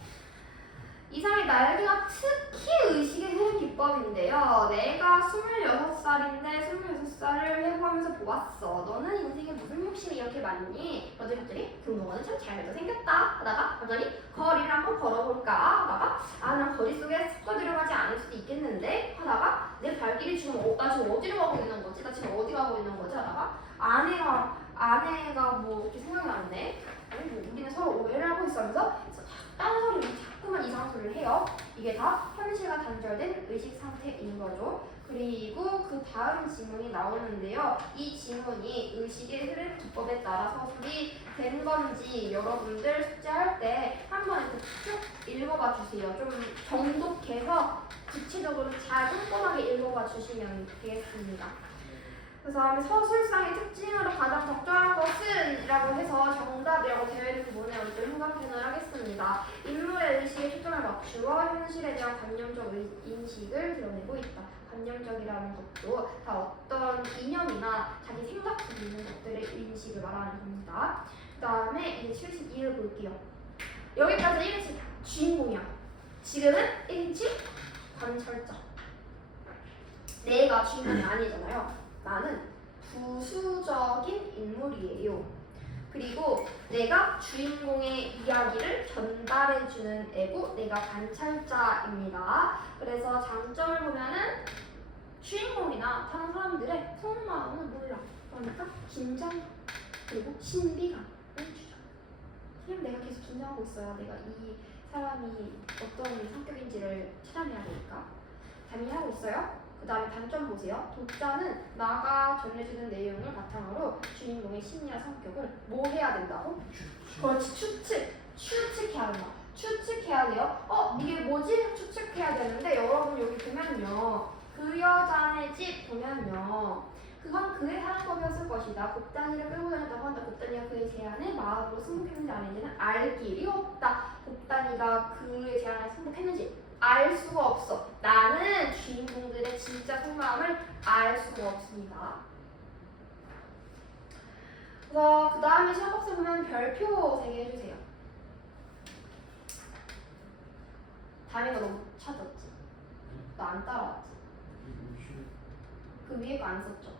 이상의 날개가 특히 의식의 흐름 기법인데요. 내가 26살인데 26살을 회고하면서 보았어. 너는 인생에 무슨 욕심이 이렇게 많니? 너들 갑자기 그동안은 참 잘도 생겼다 하다가 갑자기 거리를 한번 걸어볼까 하다가 난 거리 속에 스쳐 들어가지 않을 수도 있겠는데 하다가 내 발길이 지금 어디로 가고 있는 거지? 나 지금 어디 가고 있는 거지? 하다가 아내가 아내가 뭐 이렇게 생각이 나는데 뭐 우리는 서로 오해를 하고 있으면서 다른 사람이 자꾸만 이상한 소리를 해요. 이게 다 현실과 단절된 의식 상태인 거죠. 그리고 그 다음 지문이 나오는데요. 이 지문이 의식의 흐름 기법에 따라 서술이 된 건지 여러분들 숙제할 때 한번 이렇게 쭉 읽어봐 주세요. 좀 정독해서 구체적으로 잘 꼼꼼하게 읽어봐 주시면 되겠습니다. 그래서 다음에 서술상의 특징으로 가장 적절한 것은 이라고 해서 정답이라고 되어 있는 부분에 먼저 흉곽편을 하겠습니다. 인물의 의식에 초점을 맞추어 현실에 대한 관념적 인식을 드러내고 있다. 관념적이라는 것도 다 어떤 이념이나 자기 생각 속에 있는 것들의 인식을 말하는 겁니다. 그 다음에 이제 72를 볼게요. 여기까지 1인칭 주인공이야. 지금은 1인칭 관찰자. 내가 주인공이 아니잖아요. 나는 부수적인 인물이에요. 그리고 내가 주인공의 이야기를 전달해주는 애고 내가 관찰자입니다. 그래서 장점을 보면은 주인공이나 다른 사람들의 속마음은 몰라. 그러니까 긴장 그리고 신비감을 주죠. 그럼 내가 계속 긴장하고 있어요. 내가 이 사람이 어떤 성격인지를 찾아내야 되니까. 잠이하고 있어요. 그 다음에 단점 보세요. 독자는 나가 전해주는 내용을 바탕으로 주인공의 심리와 성격을 뭐 해야 된다고? 그렇지, 추측해야 된다. 추측해야 돼요. 이게 뭐지? 추측해야 되는데 여러분 여기 보면요. 그 여자네 집 보면요. 그건 그의 사는 법이었을 것이다. 곱단이를 끌고 다녔다고 한다. 곱단이가 그의 제안에 마음으로 승복했는지 아닌지는 알 길이 없다. 곱단이가 그의 제안에 승복했는지 알 수가 없어. 나는 주인공들의 진짜 속마음을 알 수가 없습니다. 그래서 그 다음에 시험박스 보면 별표 3개 해주세요. 다미가 너무 찾았지? 너 안 따라왔지? 그 위에 거 안 썼죠?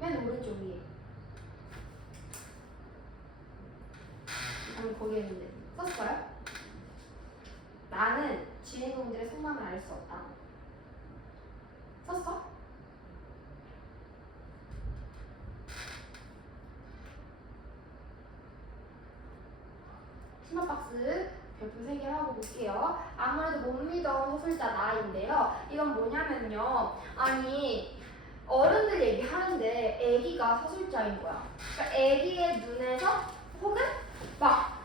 맨 오른쪽 위에. 방금 거기에 있는데 썼어요? 나는 주인공들의 속마음을 알 수 없다. 썼어? 심화박스 별표 3개 하고 볼게요. 아무래도 못 믿어 서술자 나인데요. 이건 뭐냐면요. 아니 어른들 얘기하는데 애기가 서술자인 거야. 그러니까 애기의 눈에서 혹은 막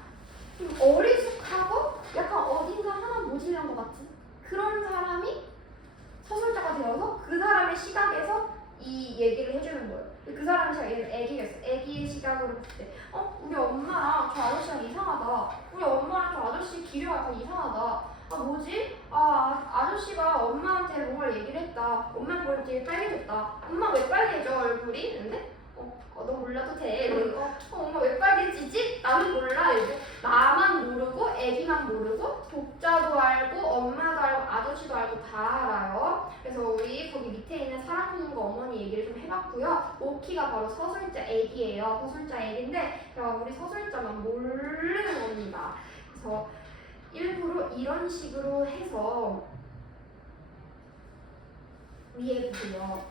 좀 어리숙하고 약간 어딘가 하나 모질한 것 같은 그런 사람이 서술자가 되어서 그 사람의 시각에서 이 얘기를 해주는 거예요. 그 사람의 시각, 얘는 애기겠어. 애기의 시각으로 봤을 때 우리 엄마랑 저 아저씨랑 이상하다. 우리 엄마랑 저 아저씨 기류가 약간 이상하다. 뭐지? 아저씨가 엄마한테 뭔가 얘기를 했다. 엄마 머리 되게 빨개졌다. 엄마 왜 빨개져 얼굴이? 이랬는데 너 몰라도 돼. 이러고 엄마 왜 빨개지지? 나는 몰라. 이러고 나만 모르고 애기만 모르고 독자도 알고 엄마도 알고 아저씨도 알고 다 알아요. 그래서 우리 거기 밑에 있는 사랑꾼과 어머니 얘기를 좀 해봤고요. 오키가 바로 서술자 애기예요. 서술자 애기인데 우리 서술자만 모르는 겁니다. 그래서 일부러 이런 식으로 해서 위에 보세요.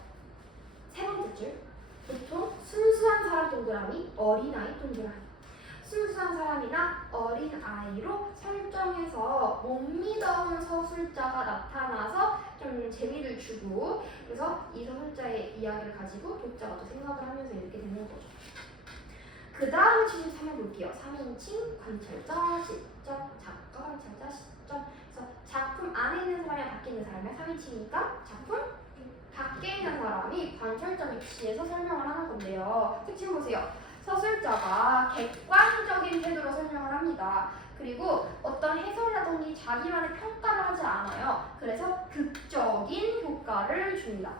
세 번째 줄. 보통 순수한 사람 동그라미, 어린아이 동그라미. 순수한 사람이나 어린아이로 설정해서 못 믿어온 서술자가 나타나서 좀 재미를 주고 그래서 이 서술자의 이야기를 가지고 독자가 또 생각을 하면서 이렇게 되는 거죠. 그 다음 73을 볼게요. 3인칭 관찰자, 시점, 작가, 관찰자, 시점. 그래서 작품 안에 있는 사람이랑 밖에 있는 사람이랑 3인칭이니까 작품 밖에 있는 사람이 관찰자 위치에서 설명을 하는 건데요. 특징 보세요. 서술자가 객관적인 태도로 설명을 합니다. 그리고 어떤 해설이라든지 자기만의 평가를 하지 않아요. 그래서 극적인 효과를 줍니다.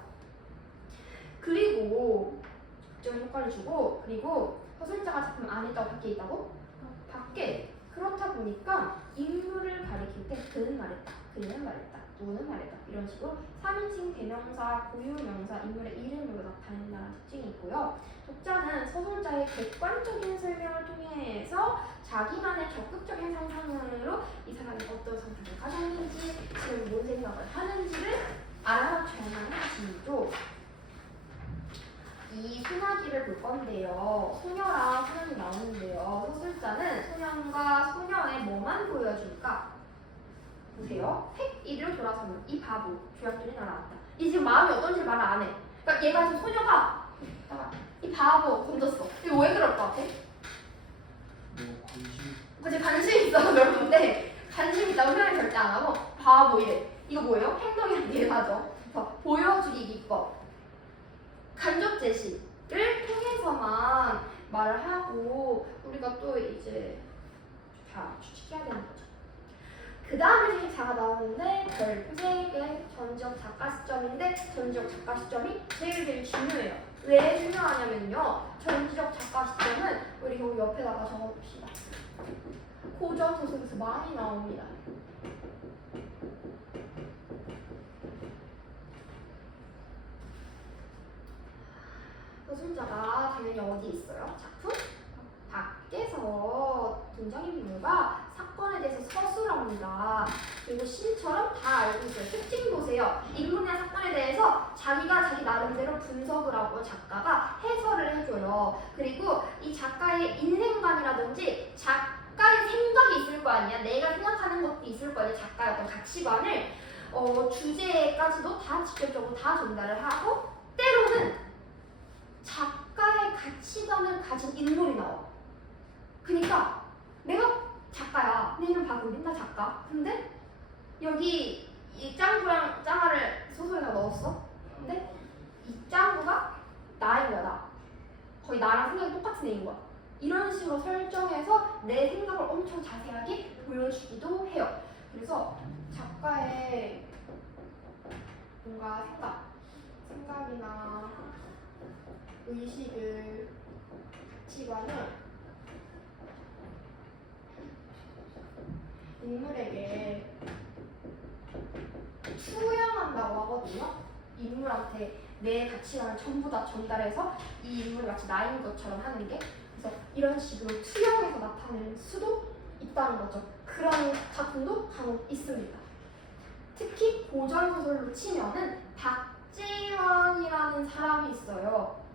그리고 극적인 효과를 주고 그리고 서술자가 작품 안에 있다고 밖에 있다고? 밖에. 그렇다 보니까 인물을 가리킬 때 그는 말했다, 그는 말했다, 누구는 말했다 이런 식으로 3인칭 대명사, 고유명사, 인물의 이름으로 나타낸다는 특징이 있고요. 독자는 서술자의 객관적인 설명을 통해서 자기만의 적극적인 상상으로 이 사람이 어떤 상상을 가졌는지 지금 뭔 생각을 하는지를 알아맞혀야만 하시죠. 이 소녀기를 볼 건데요. 소녀랑 소년이 나오는데요. 서술자는 소년과 소녀의 뭐만 보여줄까? 보세요. 이리로 돌아서면 이 바보 조약돌이 날아왔다. 이 지금 마음이 어떤지 말을 안 해. 그러니까 얘가 지금 소녀가 이 바보 던졌어. 이거 왜 그럴 것 같아? 뭐 관심. 그치 관심 있어 여러분데 관심 있다고 표현 절대 안 하고 바보 이래. 이거 뭐예요? 행동이랑 대사죠. 그래서 보여주기 기법, 간접 제시를 통해서만 말을 하고 우리가 또 이제 다 추측해야 되는 거죠. 그 다음에 제자가 나오는데 별표 3개 전지적 작가 시점인데 전지적 작가 시점이 제일 중요해요. 왜 중요하냐면요. 전지적 작가 시점은 우리 여기 옆에다가 적어봅시다. 고전 소설에서 많이 나옵니다. 서술자가 당연히 어디 있어요? 작품? 밖에서 등장인물과 사건에 대해서 서술합니다. 그리고 신처럼 다 알고 있어요. 특징 보세요. 인물이나 사건에 대해서 자기가 자기 나름대로 분석을 하고 작가가 해설을 해줘요. 그리고 이 작가의 인생관이라든지 작가의 생각이 있을 거 아니야. 내가 생각하는 것도 있을 거 아니야. 작가의 어떤 가치관을 주제까지도 다 직접적으로 다 전달을 하고 때로는 작가의 가치관을 가진 인물이 나와. 그러니까 내가 작가야. 내 이름 박은빈 나 작가. 근데 여기 이 짱구랑 짱아를 소설에다 넣었어. 근데 이 짱구가 나인 거야. 나. 거의 나랑 생각이 똑같은 애인 거야. 이런 식으로 설정해서 내 생각을 엄청 자세하게 보여주기도 해요. 그래서 작가의 뭔가 생각이나 의식을, 가치관을 인물에게 투영한다고 하거든요. 인물한테 내 가치관을 전부 다 전달해서 이 인물이 마치 나인 것처럼 하는 게, 그래서 이런 식으로 투영해서 나타낼 수도 있다는 거죠. 그런 작품도 간혹 있습니다. 특히 고전 소설로 치면은 박지원이라는 사람이 있어요.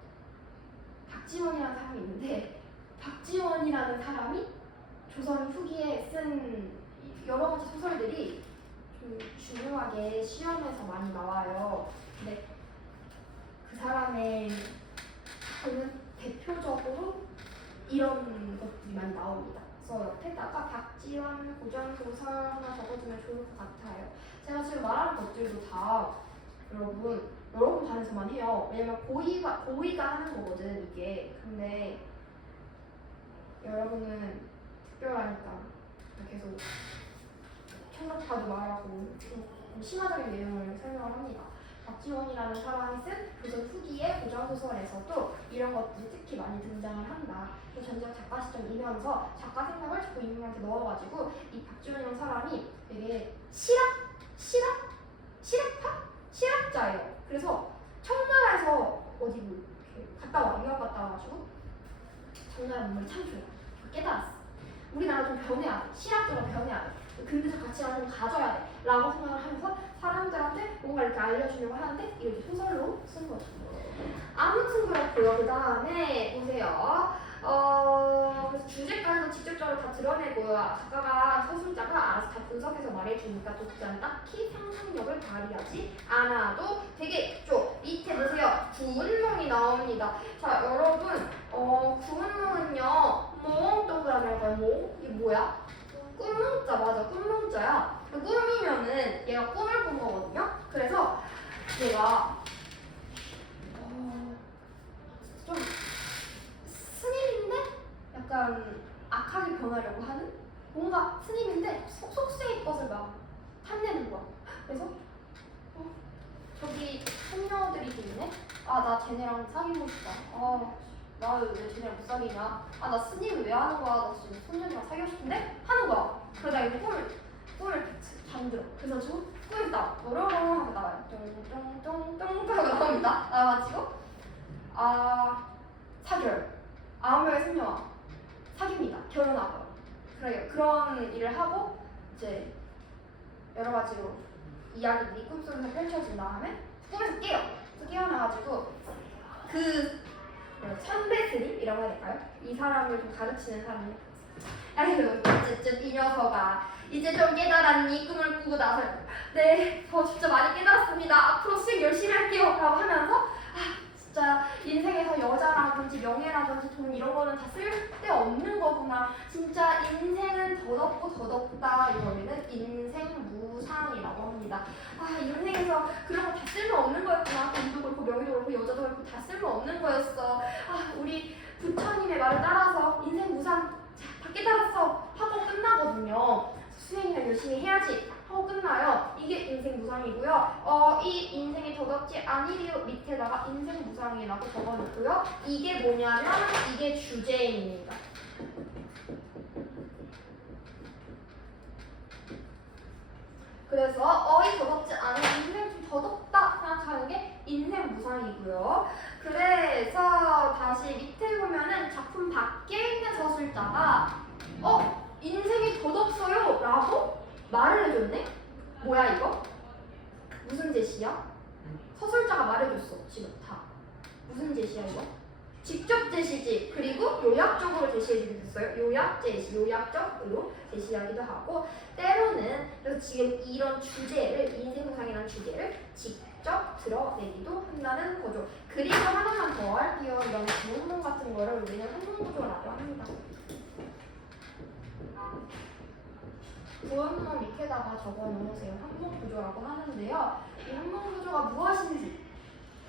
박지원이라는 사람이 있는데 박지원이라는 사람이 조선 후기에 쓴 여러 가지 소설들이 좀 중요하게 시험에서 많이 나와요. 근데 그 사람의 작품은 대표적으로 이런 것들이 많이 나옵니다. 그래서 옆에다가 박지원 고전 소설 하나 적어주면 좋을 것 같아요. 제가 지금 말하는 것들도 다 여러분 반에서만 해요. 왜냐면 고의가 하는 거거든 이게. 근데 여러분은 특별하니까 계속 청각파도 말하고 좀 심화적인 내용을 설명을 합니다. 박지원이라는 사람이 쓴 조선 후기의 고전소설에서도 이런 것들이 특히 많이 등장을 한다. 전지적 작가 시점이면서 작가 생각을 자꾸 인물한테 넣어가지고 이 박지원이라는 사람이 되게 실학자예요. 그래서 청나라에서 어디 이렇게 갔다 와, 유학 갔다 와가지고 청나라 문물이 참 좋아. 깨달았어. 우리나라 좀 변해야 돼. 실학적으로 변해야 돼. 근대적 가치관을 좀 가져야 돼. 라고 생각을 하면서 사람들한테 뭔가 이렇게 알려주려고 하는데 이렇게 소설로 쓴 거죠. 아무튼 그렇고요. 그 다음에 보세요. 그래서 주제까지도 직접적으로 다 드러내고요. 작가가, 서술자가 알아서 다 분석해서 말해주니까 독자는 딱히 상상력을 발휘하지 않아도 되겠죠. 밑에 보세요. 구운몽이 나옵니다. 자, 여러분, 구운몽은요, 몽 동그라미 할까요? 몽? 이게 뭐야? 꿈몽자, 맞아. 꿈몽자야. 꿈이면은 얘가 꿈을 꾼 거거든요. 그래서 얘가 좀 스님인데 약간 악하게 변하려고 하는, 뭔가 스님인데 속세의 것을 막 탐내는 거야. 그래서 저기 손녀들이 있네. 아, 나 쟤네랑 사귀고 싶다. 나 왜 쟤네랑 못 사귀냐? 나 스님 왜 하는 거야? 나 지금 손녀들이랑 사귀고 싶은데? 하는 거야. 그러다 이제 꿈을 잠들어. 그래서 저 꿈에 딱 노래로 하고 나와요. 똥똥똥똥 하고 나옵니다. 나와가지고 사겨요. 9명의 손녀와 사깁니다. 결혼하고요. 그런 일을 하고 이제 여러 가지로 이야기들이 꿈속에서 펼쳐진 다음에 꿈에서 깨요. 그래서 깨어나가지고 그 사람이라고 해야 될까요? 이 사람을 좀 가르치는 사람이. 아유, 어쨌든 이 녀석아, 이제 좀 깨달았니? 꿈을 꾸고 나서 네, 저 진짜 많이 깨달았습니다. 앞으로 수행 열심히 할게요. 라고 하면서 진짜 인생에서 여자라든지 명예라든지 돈 이런 거는 다 쓸데없는 거구나. 진짜 인생은 더덥고 더덥다. 이러면은 인생무상이라고 합니다. 인생에서 그런 거 다 쓸모없는 거였구나. 돈도 그렇고 명예도 그렇고 여자도 그렇고 다 쓸모없는 거였어. 우리 부처님의 말을 따라서 인생무상 다 깨달았어 하고 끝나거든요. 수행을 열심히 해야지 하고 끝나요. 이게 인생무상이고요. 이 인생이 더덥지 아니리요 밑에다가 인생무상이라고 적어놓고요. 이게 뭐냐면 이게 주제입니다. 그래서 이 더덥지 않은 인생 좀 더덥다 생각하는 게 인생무상이고요. 그래서 다시 밑에 보면은 작품 밖에 있는 서술자가 인생이 더덥어요 라고 말을 해줬네? 뭐야 이거? 무슨 제시야? 서술자가 말해줬어 지금 다. 무슨 제시야 이거? 직접 제시지. 그리고 요약적으로 제시해주겠어요. 요약 제시, 요약적으로 제시하기도 하고 때로는 그래서 지금 이런 주제를 인생무상이라는 주제를 직접 드러내기도 한다는 거죠. 그리고 하나만 더 할게요. 이런 구문문 같은 거를 우리는 한문구조라고 합니다. 구문문 밑에다가 적어 놓으세요. 한문구조라고 하는데요. 이 한문구조가 무엇인지에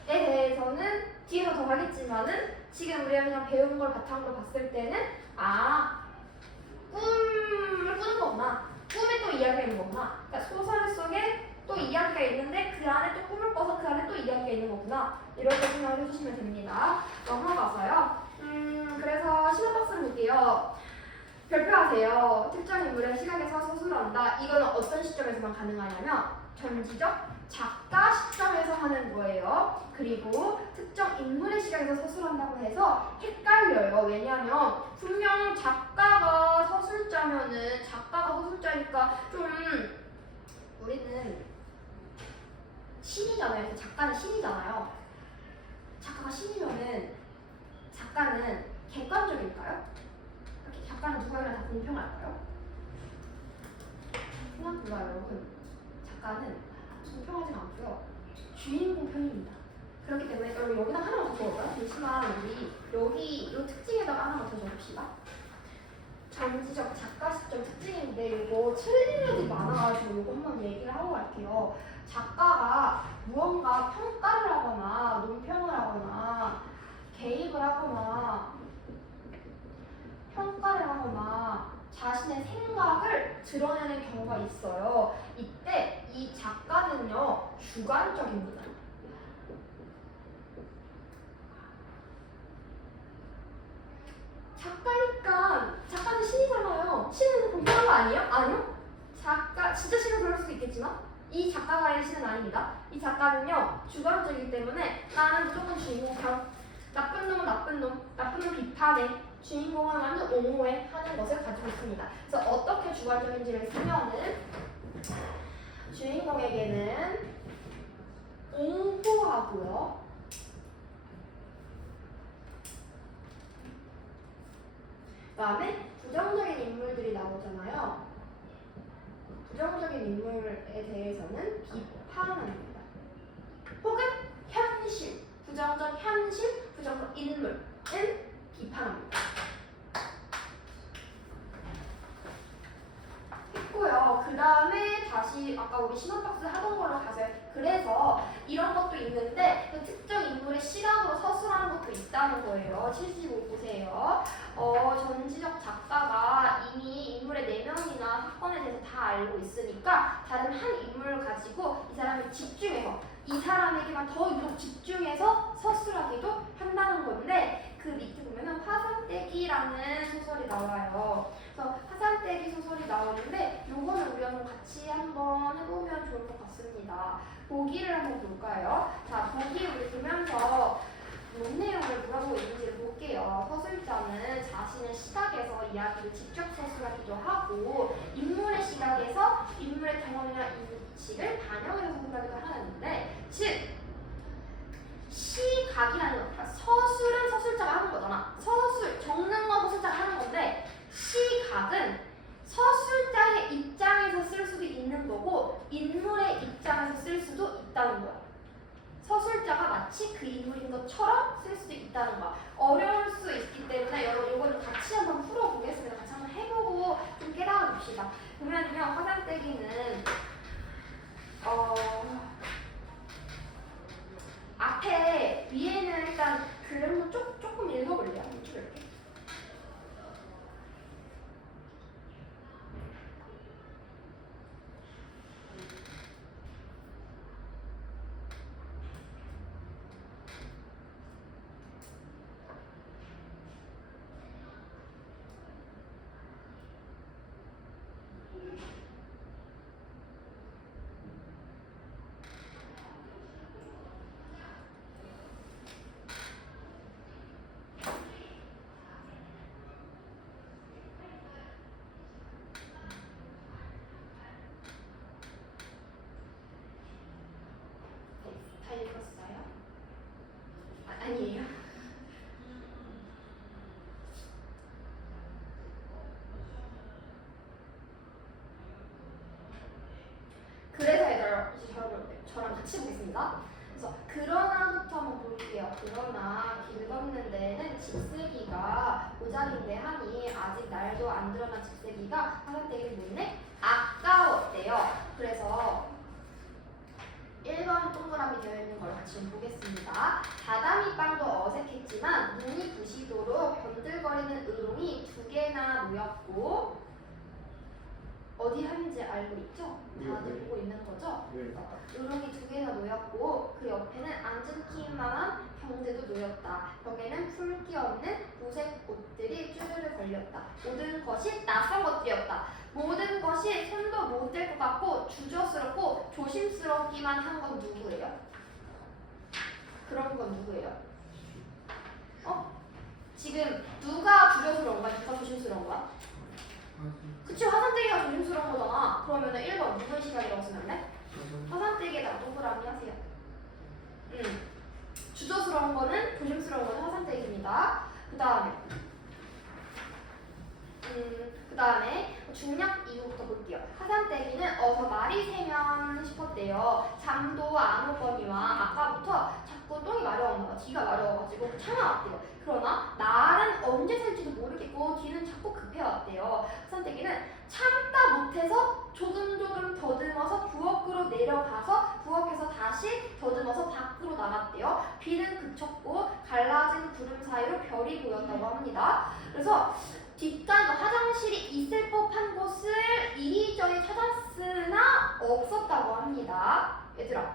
대해서는 뒤에서 더 하겠지만은 지금 우리가 그냥 배운 걸 바탕으로 봤을 때는 꿈을 꾸는 거구나. 꿈에 또 이야기가 있는 거구나. 그러니까 소설 속에 또 이야기가 있는데 그 안에 또 꿈을 꿔서 그 안에 또 이야기가 있는 거구나. 이렇게 생각을 해주시면 됩니다. 넘어가서요. 그래서 시험 박스를 볼게요. 별표하세요. 특정 인물의 시각에서 서술한다. 이거는 어떤 시점에서만 가능하냐면 전지적 작가 시점에서 하는 거예요. 그리고 특정 인물의 시각에서 서술한다고 해서 헷갈려요. 왜냐하면 분명 작가가 서술자면은 작가가 서술자니까 좀 우리는 신이잖아요. 그래서 작가는 신이잖아요. 작가가 신이면은 작가는 객관적일까요? 이렇게 작가는 누구에게나 다 공평할까요? 생각해봐요, 여러분. 작가는 공평하진 않고요. 주인공 편입니다. 그렇기 때문에 여러분 여기다 하나만 더 적을까요? 잠시만 우리 여기 이 특징에다가 하나만 더 적읍시다. 전지적 작가 시점 특징인데 이거 틀린 애들이 많아가지고 이거 한번 얘기를 하고 갈게요. 작가가 무언가 평가를 하거나 논평을 하거나 개입을 하거나 평가를 하거나 자신의 생각을 드러내는 경우가 있어요. 이때 이 작가는요 주관적입니다. 작가니까 작가는 신이잖아요. 신은 공평한 거 아니에요? 아니요. 작가 진짜 신은 그럴 수도 있겠지만 이 작가가의 신은 아닙니다. 이 작가는요 주관적이기 때문에 나는 무조건 주인공 편. 나쁜 놈은 나쁜 놈, 나쁜 놈 비판해. 주인공은 완전 옹호해 하는 것을 가지고 있습니다. 그래서 어떻게 주관적인지를 쓰면은 주인공에게는 옹호하고요. 그 다음에 부정적인 인물들이 나오잖아요. 부정적인 인물에 대해서는 비판합니다. 혹은 현실, 부정적 현실, 부정적 인물은 비판합니다. 했고요. 그 다음에 다시 아까 우리 신혼박스 하던 걸로 가세요. 그래서 이런 것도 있는데 그 특정 인물의 시각으로 서술하는 것도 있다는 거예요. 75 보세요. 전지적 작가가 이미 인물의 내면이나 사건에 대해서 다 알고 있으니까 다른 한 인물을 가지고 이 사람이 집중해서 이 사람에게만 더 유독 집중해서 서술하기도 한다는 건데 그 밑에 보면은 화산떼기라는 소설이 나와요. 그래서 화산떼기 소설이 나오는데 요거는 우리 한번 같이 한번 해보면 좋을 것 같습니다. 보기를 한번 볼까요? 자, 보기 우리 보면서 뭔 내용을 물어보고 있는지를 볼게요. 서술자는 자신의 시각에서 이야기를 직접 서술하기도 하고 인물의 시각에서 인물의 경험이나 인식을 반영해서 서술하기도 하는데 즉 시각이라는 거, 그러니까 서술은 서술자가 하는 거잖아. 서술 집세기가 고작인데 하니 아직 날도 안 드러난 집세기가 화산대기를 묻네? 아까웠대요. 그래서 1번 동그라미 되어 있는 걸 같이 좀 보겠습니다. 바다밑방도 어색했지만 눈이 부시도록 번들거리는 으롱이 2개나 놓였고 어디 하는지 알고 있죠? 다들 보고 있는 거죠? 네. 으롱이 2개나 놓였고 그 옆에는 앉은 키만한 병대도 놓였다. 벽에는 풀기 없는 무색 꽃들이 쭈르르 걸렸다. 모든 것이 낯선 것들이었다. 모든 것이 손도 못 댈 것 같고 주저스럽고 조심스럽기만 한 건 누구예요? 그런 건 누구예요? 지금 누가 주저스러운 거야? 누가 조심스러운 거야? 그치, 화산대기가 조심스러운 거잖아. 그러면은 1번 누구의 시각이라고 쓰면 돼? 화산대기에다가 동그라미 하세요. 주저스러운 거는 조심스러운 거는 화산대기입니다. 그 다음에 중력 이유부터 볼게요. 화산대기는 어서 말이 새면 싶었대요. 잠도 안 오거니와 아까부터 자꾸 똥이 마려웠나 봐. 뒤가 마려워가지고 참아왔대요. 그러나 날은 언제 셀지도 모르겠고 뒤는 자꾸 급해왔대요. 화산대기는 참다 못해서 조금 더듬어서 부엌으로 내려가서 부엌에서 다시 더듬어서 밖으로 나갔대요. 비는 그쳤고 갈라진 구름 사이로 별이 보였다고 합니다. 그래서 뒷간도 화장실이 있을 법한 곳을 이리저리 찾았으나 없었다고 합니다. 얘들아,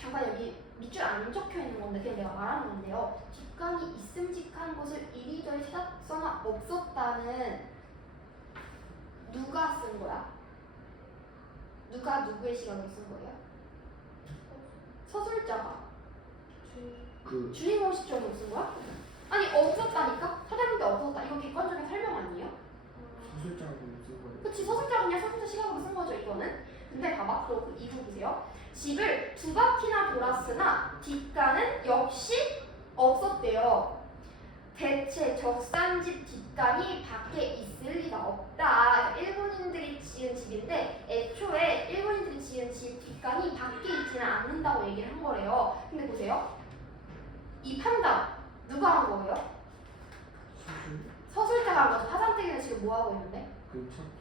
잠깐 여기 밑줄 안 적혀 있는 건데 그냥 내가 말하는 건데요. 뒷간이 있음직한 곳을 이리저리 찾았으나 없었다는 누가 쓴 거야? 누가 누구의 시각을 쓴 거예요? 서술자가 주인공 시점으로 쓴 거야? 아니 없었다니까? 찾아본 게 없었다. 이거 객관적인 설명 아니에요? 서술자가 무슨 거예요? 그치, 서술자가 그냥 서술자 시각으로 쓴 거죠 이거는. 근데 봐봐, 또 그 이후 보세요. 집을 2바퀴나 돌았으나 뒷간은 역시 없었대요. 대체 적산집 뒷간이 밖에 있을 리가 없다. 그러니까 일본인들이 지은 집인데 애초에 일본인들이 지은 집 뒷간이 밖에 있지는 않는다고 얘기를 한 거래요. 근데 보세요. 이 판단 누가 한 거예요? 서술자가 한 거죠. 화산대기는 지금 뭐 하고 있는데?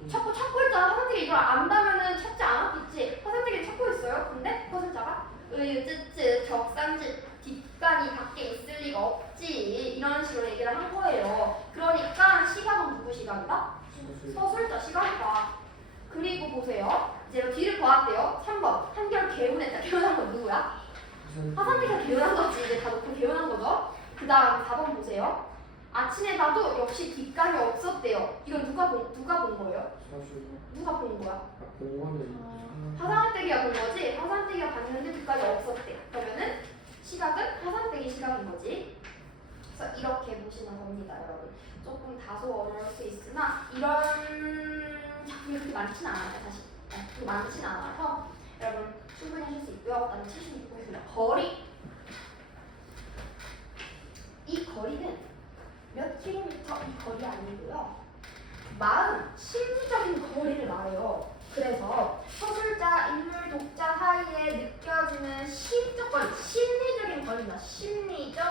찾고 있잖아. 화산대기 이걸 안다면은 찾지 않았겠지. 화산대기를 찾고 있어요. 근데 서술자가 으쯔쯔 적산집 뒷간이 밖에 있을 리가 없지. 이런 식으로 얘기를 한 거예요. 그러니까 시각은 누구 시각이다? 서술자 시각이다. 그리고 보세요. 이제 뒤를 보았대요. 3번. 한결 개운했다. 개운한 건 누구야? 화산대기가 개운한 거지. 이제 다 놓고 개운한 거죠. 그 다음 4번 보세요. 아침에 봐도 역시 뒷간이 없었대요. 이건 누가 본 거예요? 누가 본 거야? 본 거는 화산대기가 본 거지. 화산대기가 봤는데 뒷간이 없었대. 그러면은 시각은 화산대기 시각인 거지. 그래서 이렇게 보시는 겁니다, 여러분. 조금 다소 어려울 수 있으나 이런 작품이 그렇게 많지는 않아요, 사실. 그렇게 많지는 않아서 여러분 충분히 하실 수 있고요. 그다음에 76번입니다. 거리. 이 거리는 몇 킬로미터 이 거리 아니고요. 마음, 심리적인 거리를 말해요. 그래서 서술자, 인물, 독자 사이에 느껴지는 심적 거리, 심리적인 거리입니다. 심리적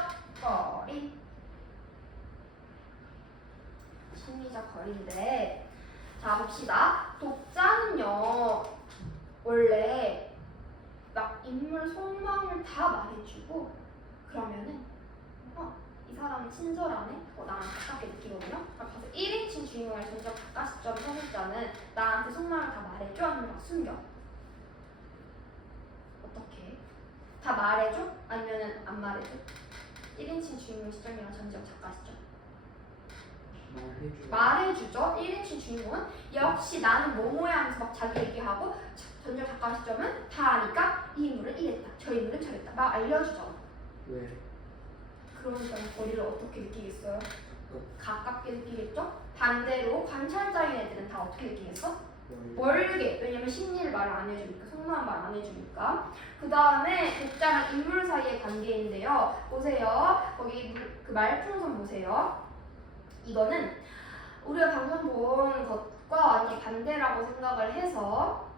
거리. 심리적 거리인데, 자 봅시다. 독자는요 원래 막 인물 속마음을 다 말해주고 그러면은 이 사람은 친절하네? 나한테 가깝게 느끼거든요? 가서 1인칭 주인공을 점점 가까스점 서술자는 나한테 속마음을 다 말해줘? 아니면 막 숨겨? 어떻게? 다 말해줘? 아니면 안 말해줘? 1인칭 주인공 시점이랑 점점 가까스점 말해주죠. 1인칭 주인공은 역시 나는 뭐뭐야 하면서 막 자기 얘기하고 점점 가까운 시점은 다 아니까 이 인물은 이랬다, 저 인물은 저랬다 막 알려주죠. 왜? 그러니까 거리를 어떻게 느끼겠어요? 가깝게 느끼겠죠? 반대로 관찰자인 애들은 다 어떻게 느끼겠어? 멀게. 왜냐면 심리를 말 안 해주니까, 속마음 말 안 해주니까. 그 다음에 독자랑 인물 사이의 관계인데요. 보세요. 거기 그 말풍선 보세요. 이거는 우리가 방금 본 것과 완전히 반대라고 생각을 해서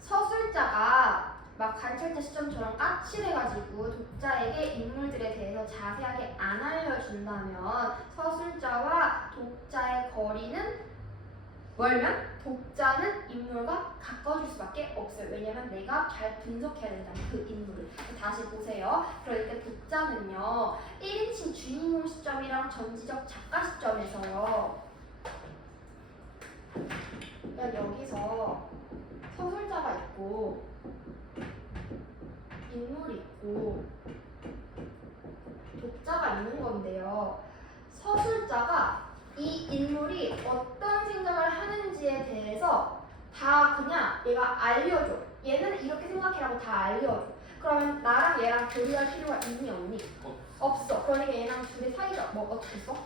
서술자가 막 관찰자 시점처럼 까칠해가지고 독자에게 인물들에 대해서 자세하게 안 알려준다면 서술자와 독자의 거리는 멀면 독자는 인물과 가까워질 수밖에 없어요. 왜냐면 내가 잘 분석해야 된다는 그 인물을. 다시 보세요. 그러니까 독자는요 1인칭 주인공 시점이랑 전지적 작가 시점에서요. 그러니까 여기서 서술자가 있고 인물이 있고 독자가 있는 건데요. 서술자가 이 인물이 어떤 생각을 하는지에 대해서 다 그냥 얘가 알려줘. 얘는 이렇게 생각해라고 다 알려줘. 그러면 나랑 얘랑 교류할 필요가 있니 없니? 없어. 그러니까 얘랑 둘이 사이가 뭐 어떻게 써?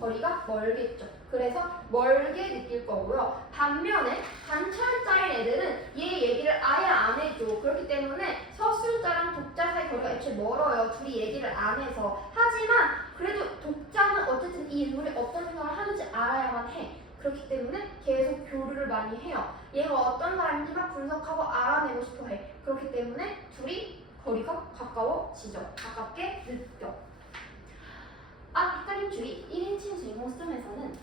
거리가 멀겠죠. 그래서 멀게 느낄 거고요. 반면에 관찰자인 애들은 얘 얘기를 아예 안 해줘. 그렇기 때문에 서술자랑 독자 사이 거리가 애초에 멀어요. 둘이 얘기를 안 해서. 하지만 그래도 독자는 어쨌든 이 인물이 어떤 생각을 하는지 알아야만 해. 그렇기 때문에 계속 교류를 많이 해요. 얘가 어떤 사람인지 막 분석하고 알아내고 싶어 해. 그렇기 때문에 둘이 거리가 가까워지죠. 가깝게 느껴. 헷갈림 주의. 1인칭 주인공 시점에서는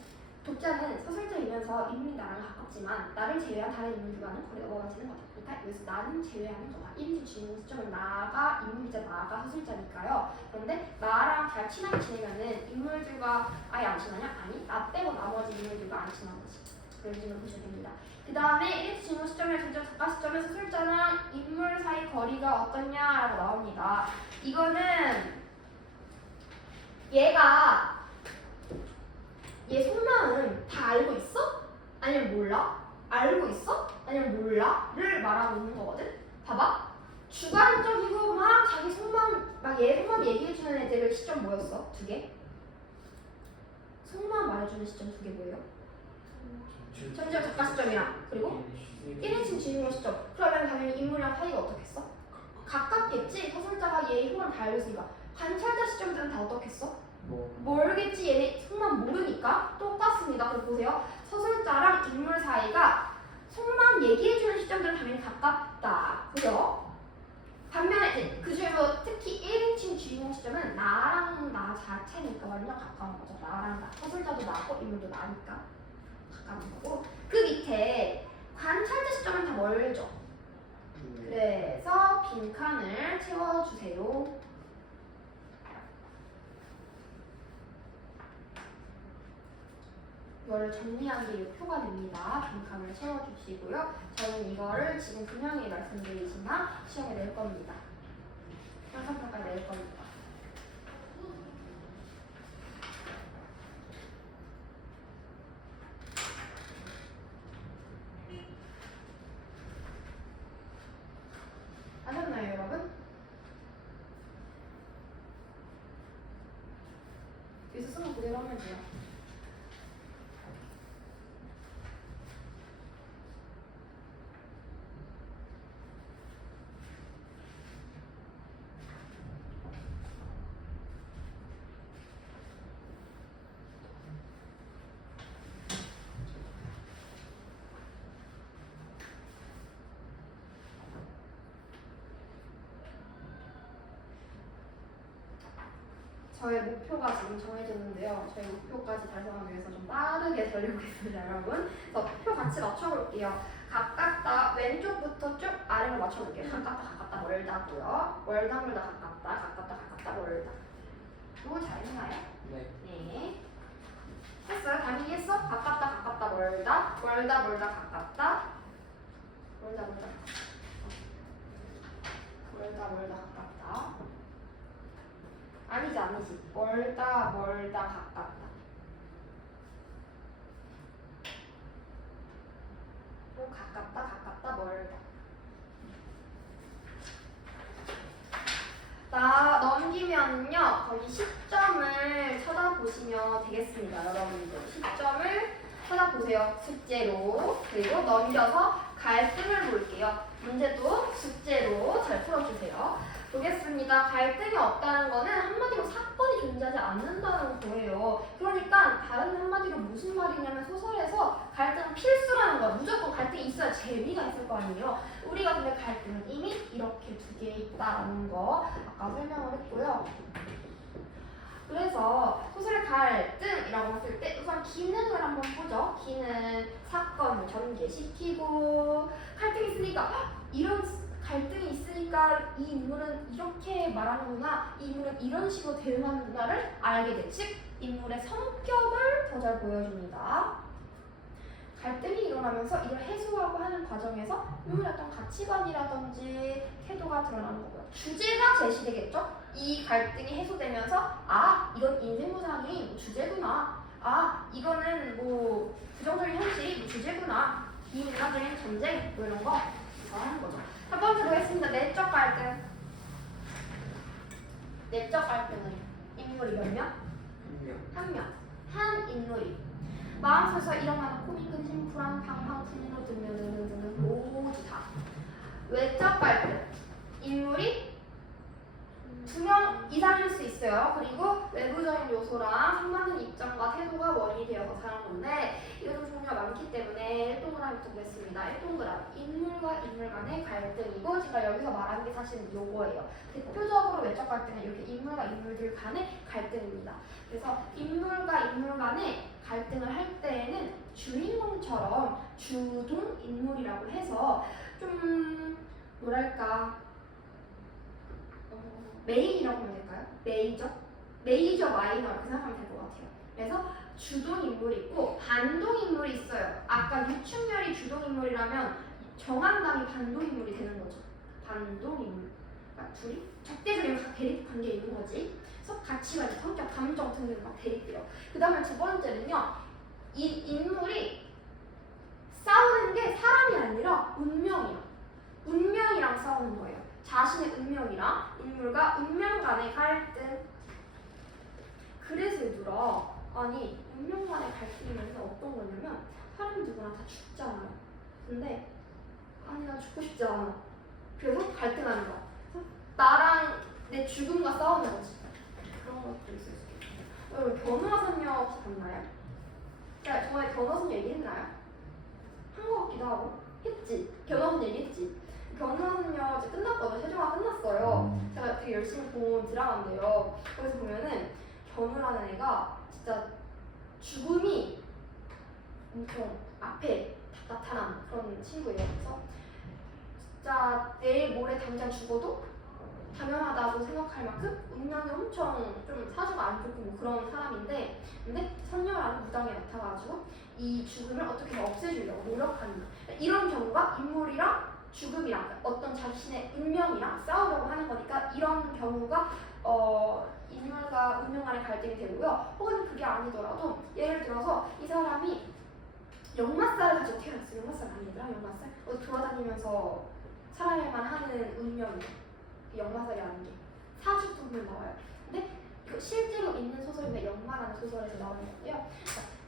독자는 서술자이면서 인물이 나랑 가깝지만 나를 제외한 다른 인물들과는 거리가 멀어지는 거다. 그러니까 여기서 나는 제외하는 거다. 1인칭 주인공 시점은 나가 인물이자 나가 서술자니까요. 그런데 나랑 잘 친하게 지내면은 인물들과 아예 안 친하냐? 아니, 나 빼고 나머지 인물들과 안 친한 거지. 그런 식으로 보시면 됩니다. 그 다음에 1인칭 주인공 시점에 전적 작가 시점에 서술자랑 인물 사이 거리가 어떠냐라고 나옵니다. 이거는 얘 속마음 다 알고 있어? 아니면 몰라? 알고 있어? 아니면 몰라? 를 말하고 있는 거거든? 봐봐. 주관적이고 막 자기 속마음, 막 얘 속마음 얘기해주는 애들의 시점 뭐였어? 두 개? 속마음 말해주는 시점 두 개 뭐예요? 전지적 작가 시점이랑 그리고 1인칭 주인공 시점. 그러면 당연히 인물이랑 사이가 어떻겠어? 가깝겠지? 서술자가 얘 속마음 다 알고 있으니까. 관찰자 시점들은 다 어떻겠어? 모르겠지. 얘네 속마음 모르니까 똑같습니다. 그럼 보세요. 서술자랑 인물 사이가 속마음 얘기해주는 시점들은 당연히 가깝다. 그죠? 반면에 이제 그 중에서 특히 1인칭 주인공 시점은 나랑 나 자체니까 완전 가까운 거죠. 나랑 나. 서술자도 나고 인물도 나니까 가까운 거고. 그 밑에 관찰자 시점은 다 멀죠. 그래서 빈칸을 채워주세요. 이거를 정리한 게 이 표가 됩니다. 빈칸을 채워주시고요. 저는 이거를 지금 분명히 말씀드리지만 시험에 낼 겁니다. 형상평가에 낼 겁니다. 하셨나요, 여러분? 여기서 쓰는 거 그대로 하면 돼요. 저의 목표가 지금 정해졌는데요. 저희 목표까지 달성하기 위해서 좀 빠르게 달려보겠습니다, 여러분. 그래서 표 같이 맞춰볼게요. 가깝다, 왼쪽부터 쭉 아래로 맞춰볼게요. 가깝다, 멀다고요. 멀다, 가깝다, 멀다. 이거 잘했나요? 네. 네. 했어요? 당연히 했어? 가깝다, 멀다. 멀다, 가깝다. 멀다, 가깝다. 아니지. 멀다, 가깝다. 또 가깝다, 멀다. 나 넘기면요, 거기 시점을 찾아보시면 되겠습니다, 여러분들. 시점을 찾아보세요, 숙제로. 그리고 넘겨서 갈등을 볼게요. 문제도 숙제로 잘 풀어주세요. 보겠습니다. 갈등이 없다는 거는 한마디로 사건이 존재하지 않는다는 거예요. 그러니까 다른 한마디로 무슨 말이냐면 소설에서 갈등은 필수라는 거야. 무조건 갈등이 있어야 재미가 있을 거 아니에요. 우리가 근데 갈등은 이미 이렇게 두 개 있다는 거 아까 설명을 했고요. 그래서 소설의 갈등이라고 했을 때 우선 기능을 한번 보죠. 기능, 사건을 전개시키고 갈등이 있으니까 이런 갈등이 있으니까 이 인물은 이렇게 말하는구나, 이 인물은 이런 식으로 대응하는구나를 알게 돼. 즉 인물의 성격을 더 잘 보여줍니다. 갈등이 일어나면서 이걸 해소하고 하는 과정에서 인물의 어떤 가치관이라든지 태도가 드러나는 거고요. 주제가 제시되겠죠? 이 갈등이 해소되면서 아 이건 인생무상이 주제구나, 아 이거는 뭐 부정적인 현실이 뭐 주제구나, 비인간적인 전쟁 뭐 이런 거 하는 거죠. 첫 번째로 했습니다. 내적 갈등. 내적 갈등은 인물이 몇 명? 한 명. 한 인물이 마음속에서 일어나는 고민, 근심, 불안, 방황, 분노 등등 모두 다. 외적 갈등. 인물이 2명 이상일 수 있어요. 그리고 외부적인 요소랑 상반된 입장과 태도가 원인이 되어서 사는 건데 이것도 종류가 많기 때문에 1동그라미부터 보겠습니다. 1동그라미. 인물과 인물 간의 갈등이고 제가 여기서 말하는 게 사실은 요거예요. 대표적으로 외적 갈등은 이렇게 인물과 인물들 간의 갈등입니다. 그래서 인물과 인물 간의 갈등을 할 때에는 주인공처럼 주동 인물이라고 해서 좀 뭐랄까 메인이라고 하면 될까요? 메이저 마이너 이렇게 생각하면 될 것 같아요. 그래서 주동 인물이 있고 반동 인물이 있어요. 아까 유충렬이 주동 인물이라면 정한담이 반동 인물이 되는 거죠. 반동 인물. 그러니까 둘이 적대적인 대립 관계에 있는 거지. 그래서 가치관, 성격, 감정 등등 막 대립돼요. 그 다음에 두 번째는요. 이 인물이 싸우는 게 사람이 아니라 운명이야. 운명이랑 싸우는 거예요. 자신의 운명이랑 인물과 운명 간의 갈등. 그래서 얘들아, 아니 운명 간의 갈등이면 어떤 거냐면 사람 누구나 다 죽잖아요. 근데 아니 나 죽고 싶지 않아. 그래서 갈등하는 거야. 나랑 내 죽음과 싸우는 거지. 그런 것도 있을 수 있겠죠. 여러분 변호사녀 혹시 봤나요? 제가 저번에 변호사녀 얘기했나요? 한 거 같기도 하고. 했지. 변호사녀 얘기했지. 변호사녀 이제 끝났거든요. 최종화 끝났어요. 제가 되게 열심히 본 드라마인데요. 거기서 보면은 견우라는 애가 진짜 죽음이 엄청 앞에 나타난 그런 친구예요. 그래서 진짜 내일 모레 당장 죽어도 당연하다고 생각할 만큼 운명이 엄청 좀 사주가 안 좋고 뭐 그런 사람인데, 근데 선녀라는 무당이 나타나가지고 이 죽음을 어떻게 없애주려고 노력하는 이런 경우가 인물이랑 죽음이랑 어떤 자신의 운명이랑 싸우려고 하는 거니까 이런 경우가 인물과 운명 간의 갈등이 되고요. 혹은 그게 아니더라도 예를 들어서 이 사람이 역마살을 가지고 태어났어요. 역마살 아니더라? 역마살? 돌아다니면서 살아야만 하는 운명이에요. 역마살이 아닌 게 사주 보면 나와요. 근데 그 실제로 있는 소설인데 역마라는 소설에서 나오는 건데요.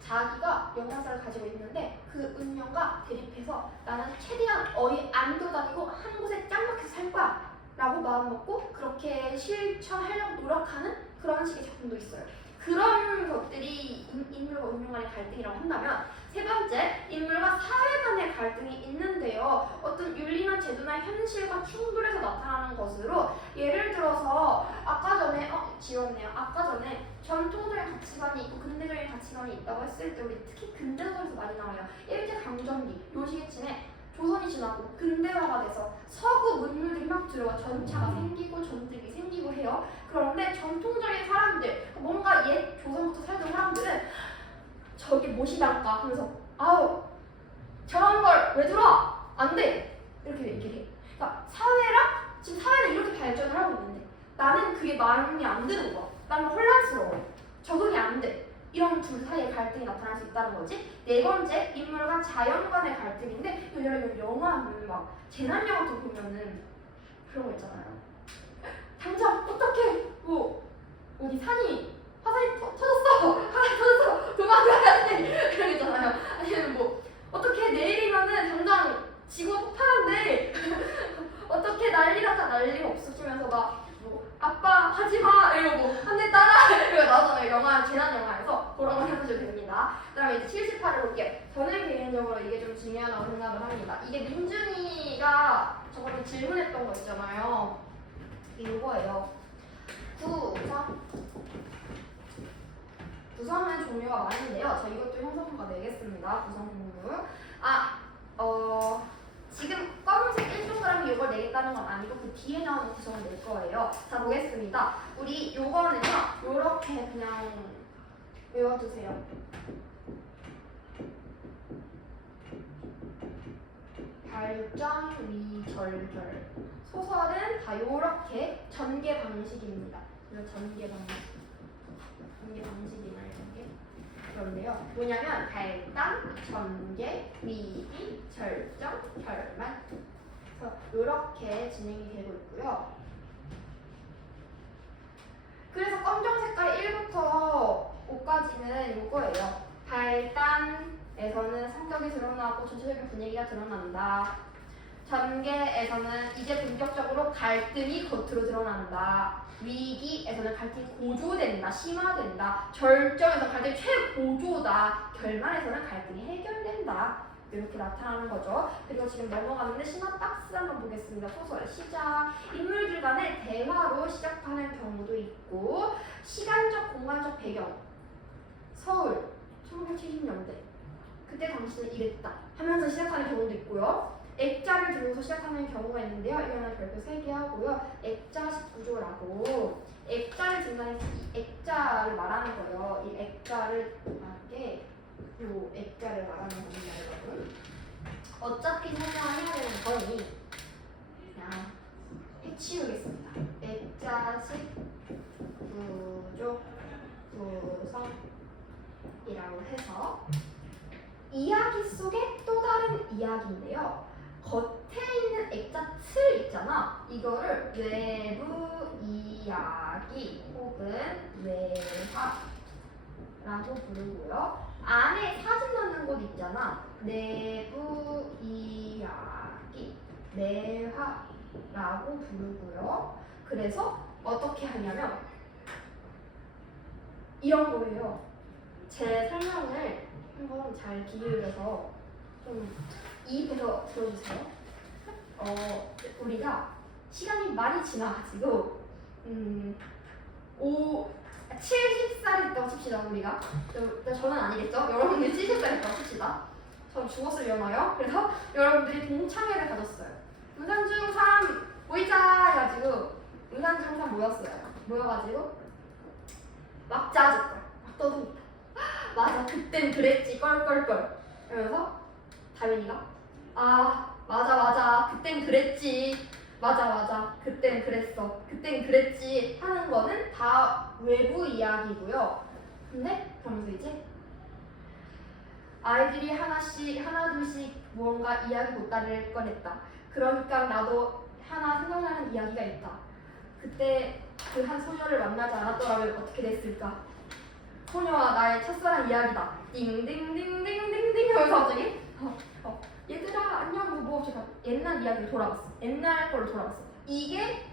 자기가 역마살을 가지고 있는데 그 운명과 대립해서 나는 최대한 어디 안 돌아다니고 한 곳에 짱 박혀서 살 거야 라고 마음먹고 그렇게 실천하려고 노력하는 그런 식의 작품도 있어요. 그런 것들이 인물과 운명 간의 갈등이라고 한다면, 세 번째, 인물과 사회 간의 갈등이 있는데요. 어떤 윤리나 제도나 현실과 충돌해서 나타나는 것으로, 예를 들어서 아까 전에 지웠네요. 아까 전에 전통적인 가치관이 있고 근대적인 가치관이 있다고 했을 때 우리 특히 근대소설에서 많이 나와요. 일제강점기, 요식의 조선이 지나고 근대화가 돼서 서구 문물들이 막 들어와 전차가 생기고 전쟁이 생기고 해요. 그런데 전통적인 사람들, 뭔가 옛 조선부터 살던 사람들은 저게 무엇이달까? 그래서 아우 저런 걸 왜 들어? 안 돼! 이렇게 얘기를 해. 그러니까 지금 사회는 이렇게 발전을 하고 있는데 나는 그게 마음이 안 드는 거야. 나는 혼란스러워. 적응이 안 돼. 이런 둘 사이의 갈등이 나타날 수 있다는 거지. 네 번째, 인물과 자연 간의 갈등인데, 여러분 영화는 막 재난 영화 도 보면은 그런 거 있잖아요. 당장 어떻게 어디 산이 화산이 터졌어, 화산이 터졌어, 도망가야 돼 이런 거 있잖아요. 아니면 어떻게 내일이면은 당장 지구가 폭발한대 어떻게 난리가 없어지면서 막 하지마 이러고 한 대 따라 이러고 나오잖아요. 영화 재난 영화에서 그런 거 해보셔도 됩니다. 그다음에 이제 78을 볼게요. 저는 개인적으로 이게 좀 중요하다고 생각을 합니다. 이게 민준이가 저번에 질문했던 거 있잖아요. 이거예요. 구성은 종류가 많은데요. 저 이것도 형성문과 내겠습니다. 구성 종류. 지금 검은색 1동그라미 이걸 내겠다는 건 아니고 그 뒤에 나오는 구성을 낼 거예요. 자, 보겠습니다. 우리 요거는요. 요렇게 그냥 외워두세요. 발전, 위, 절결. 소설은 다 요렇게 전개 방식입니다. 이거 전개 방식. 전개 방식이나요, 전개? 그런데요. 뭐냐면 발단, 전개, 위기, 절정, 결말. 그래서 이렇게 진행이 되고 있고요. 그래서 검정 색깔 1부터 5까지는 이거예요. 발단에서는 성격이 드러나고 전체적인 분위기가 드러난다. 전개에서는 이제 본격적으로 갈등이 겉으로 드러난다. 위기에서는 갈등이 고조된다, 심화된다. 절정에서 갈등이 최고조다. 결말에서는 갈등이 해결된다. 이렇게 나타나는 거죠. 그리고 지금 넘어가는데 심화 박스 한번 보겠습니다. 소설의 시작. 인물들 간의 대화로 시작하는 경우도 있고, 시간적, 공간적 배경. 서울, 1970년대. 그때 당시는 이랬다 하면서 시작하는 경우도 있고요. 액자를 들고서 시작하는 경우가 있는데요. 이거는 별표 3개 하고요. 액자식 구조라고 액자를 든다는 이 액자를 말하는 거예요. 이 액자를 말하게 요 액자를 말하는 겁니다, 여러분. 어차피 설명을 해야 되는 거니 그냥 해치우겠습니다. 액자식 구조 구성이라고 해서 이야기 속의 또 다른 이야기인데요. 겉에 있는 액자 틀 있잖아. 이거를 외부 이야기 혹은 외화라고 부르고요. 안에 사진 넣는 곳 있잖아. 내부 이야기, 내화라고 부르고요. 그래서 어떻게 하냐면 이런 거예요. 제 설명을 한번 잘 기울여서 좀 이입해서 들어주세요. 우리가 시간이 많이 지나가지고 70살이 있다고 칩시다. 우리가 저는 아니겠죠? 여러분들이 70살이 있다고 칩시다. 전 죽었으려나요? 그래서 여러분들이 동창회를 가졌어요. 은산중 3 모이자 해가지고 은산중 3 모였어요. 모여가지고 막 짜증 막 떠듭니다. 맞아, 그땐 그랬지 껄껄껄 이러면서 다민이가 맞아 그땐 그랬지 맞아 그땐 그랬어 그땐 그랬지 하는 거는 다 외부 이야기고요. 근데 그러면서 이제 아이들이 하나둘씩 무언가 이야기 보따리를 꺼냈다. 그러니까 나도 하나 생각나는 이야기가 있다. 그때 그 한 소녀를 만나지 않았더라면 어떻게 됐을까? 소녀와 나의 첫사랑 이야기다. 띵띵띵띵띵띵 하면서 갑자기 얘들아 안녕 뭐 제가 옛날 이야기로 돌아갔어. 옛날 걸로 돌아갔어. 이게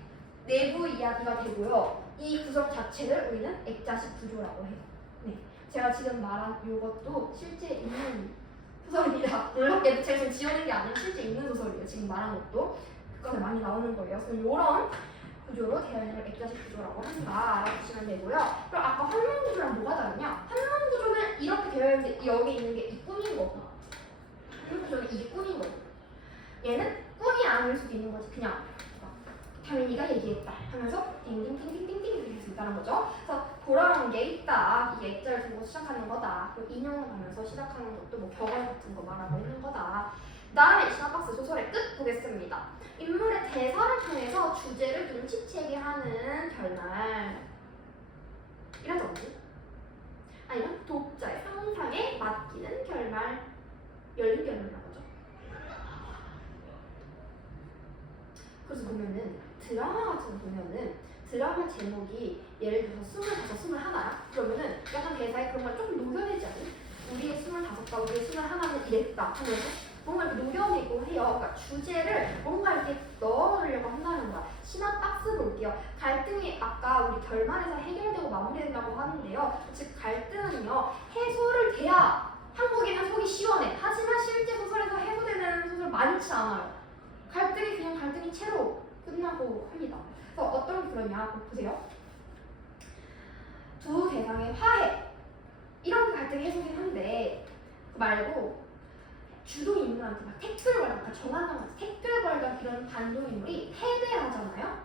내부 이야기가 되고요. 이 구성 자체를 우리는 액자식 구조라고 해요. 네, 제가 지금 말한 이것도 실제 있는 소설입니다. 놀랍게도 제가 지금 지어낸 게 아니라 실제 있는 소설이에요. 지금 말한 것도 그거는 많이 나오는 거예요. 그래서 이런 구조로 되어 있는 걸 액자식 구조라고 한다 알아두시면 되고요. 그럼 아까 활문 구조랑 뭐가 다르냐? 활문 구조는 이렇게 되어 있는데 여기 있는 게 이 꾼인 거고, 활문 구조는 이게 꾼인 거고, 얘는 꾼이 아닐 수도 있는 거지. 그냥 다민이가 얘기했다 하면서 띵띵띵띵띵띵 이렇게 할 수 있다는 거죠. 그래서 그런 게 있다. 이게 액자를 두고 시작하는 거다. 그리고 인용을 하면서 시작하는 것도 뭐 격언 같은 거 말하고 있는 거다. 그 다음에 시나박스 소설의 끝 보겠습니다. 인물의 대사를 통해서 주제를 눈치채게 하는 결말 이라든지 아니면 독자의 상상에 맡기는 결말, 열린 결말이라고 하죠. 그래서 보면은 드라마 같은 거 보면은 드라마 제목이 예를 들어서 25, 21야? 그러면은 약간 대사에 그런 걸 조금 녹여내지 않니? 우리의 25과 우리의 21는 이랬다 하면서 뭔가 이렇게 녹여내고 해요. 그러니까 주제를 뭔가 이렇게 넣어놓으려고 한다는 거야. 신화 박스 볼게요. 갈등이 아까 우리 결말에서 해결되고 마무리된다고 하는데요. 즉 갈등은요 해소를 돼야 한국인은 속이 시원해. 하지만 실제 소설에서 해소되는 소설 많지 않아요. 갈등이 그냥 갈등이 채로 끝나고 합니다. 그래서 어떤 게 그러냐 보세요. 두 대상의 화해 이런 게 갈등의 해소긴 한데 말고 주동 인물한테 막 택들 걸다 아까 정한나 같은 택들 걸다 이런 단독 인물이 패배하잖아요.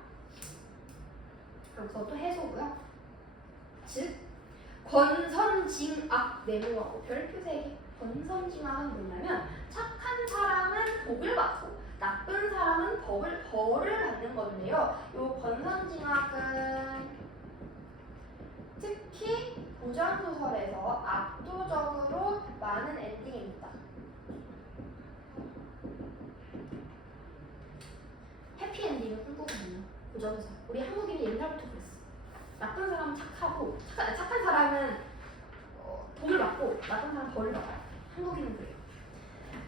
그래서 또 해소고요. 즉 권선징악 내모하고 별표 3개. 권선징악은 뭐냐면 착한 사람은 복을 받고 나쁜 사람은 벌을 받는 건데요. 요 권선징악은 특히 고전소설에서 압도적으로 많은 엔딩입니다. 해피엔딩을 꿈꾸거든요. 고전소설. 우리 한국인이 옛날부터 그랬어. 나쁜 사람은 착하고 착한 사람은 복을 받고 나쁜 사람은 벌을 받아요. 한국인은 그래요.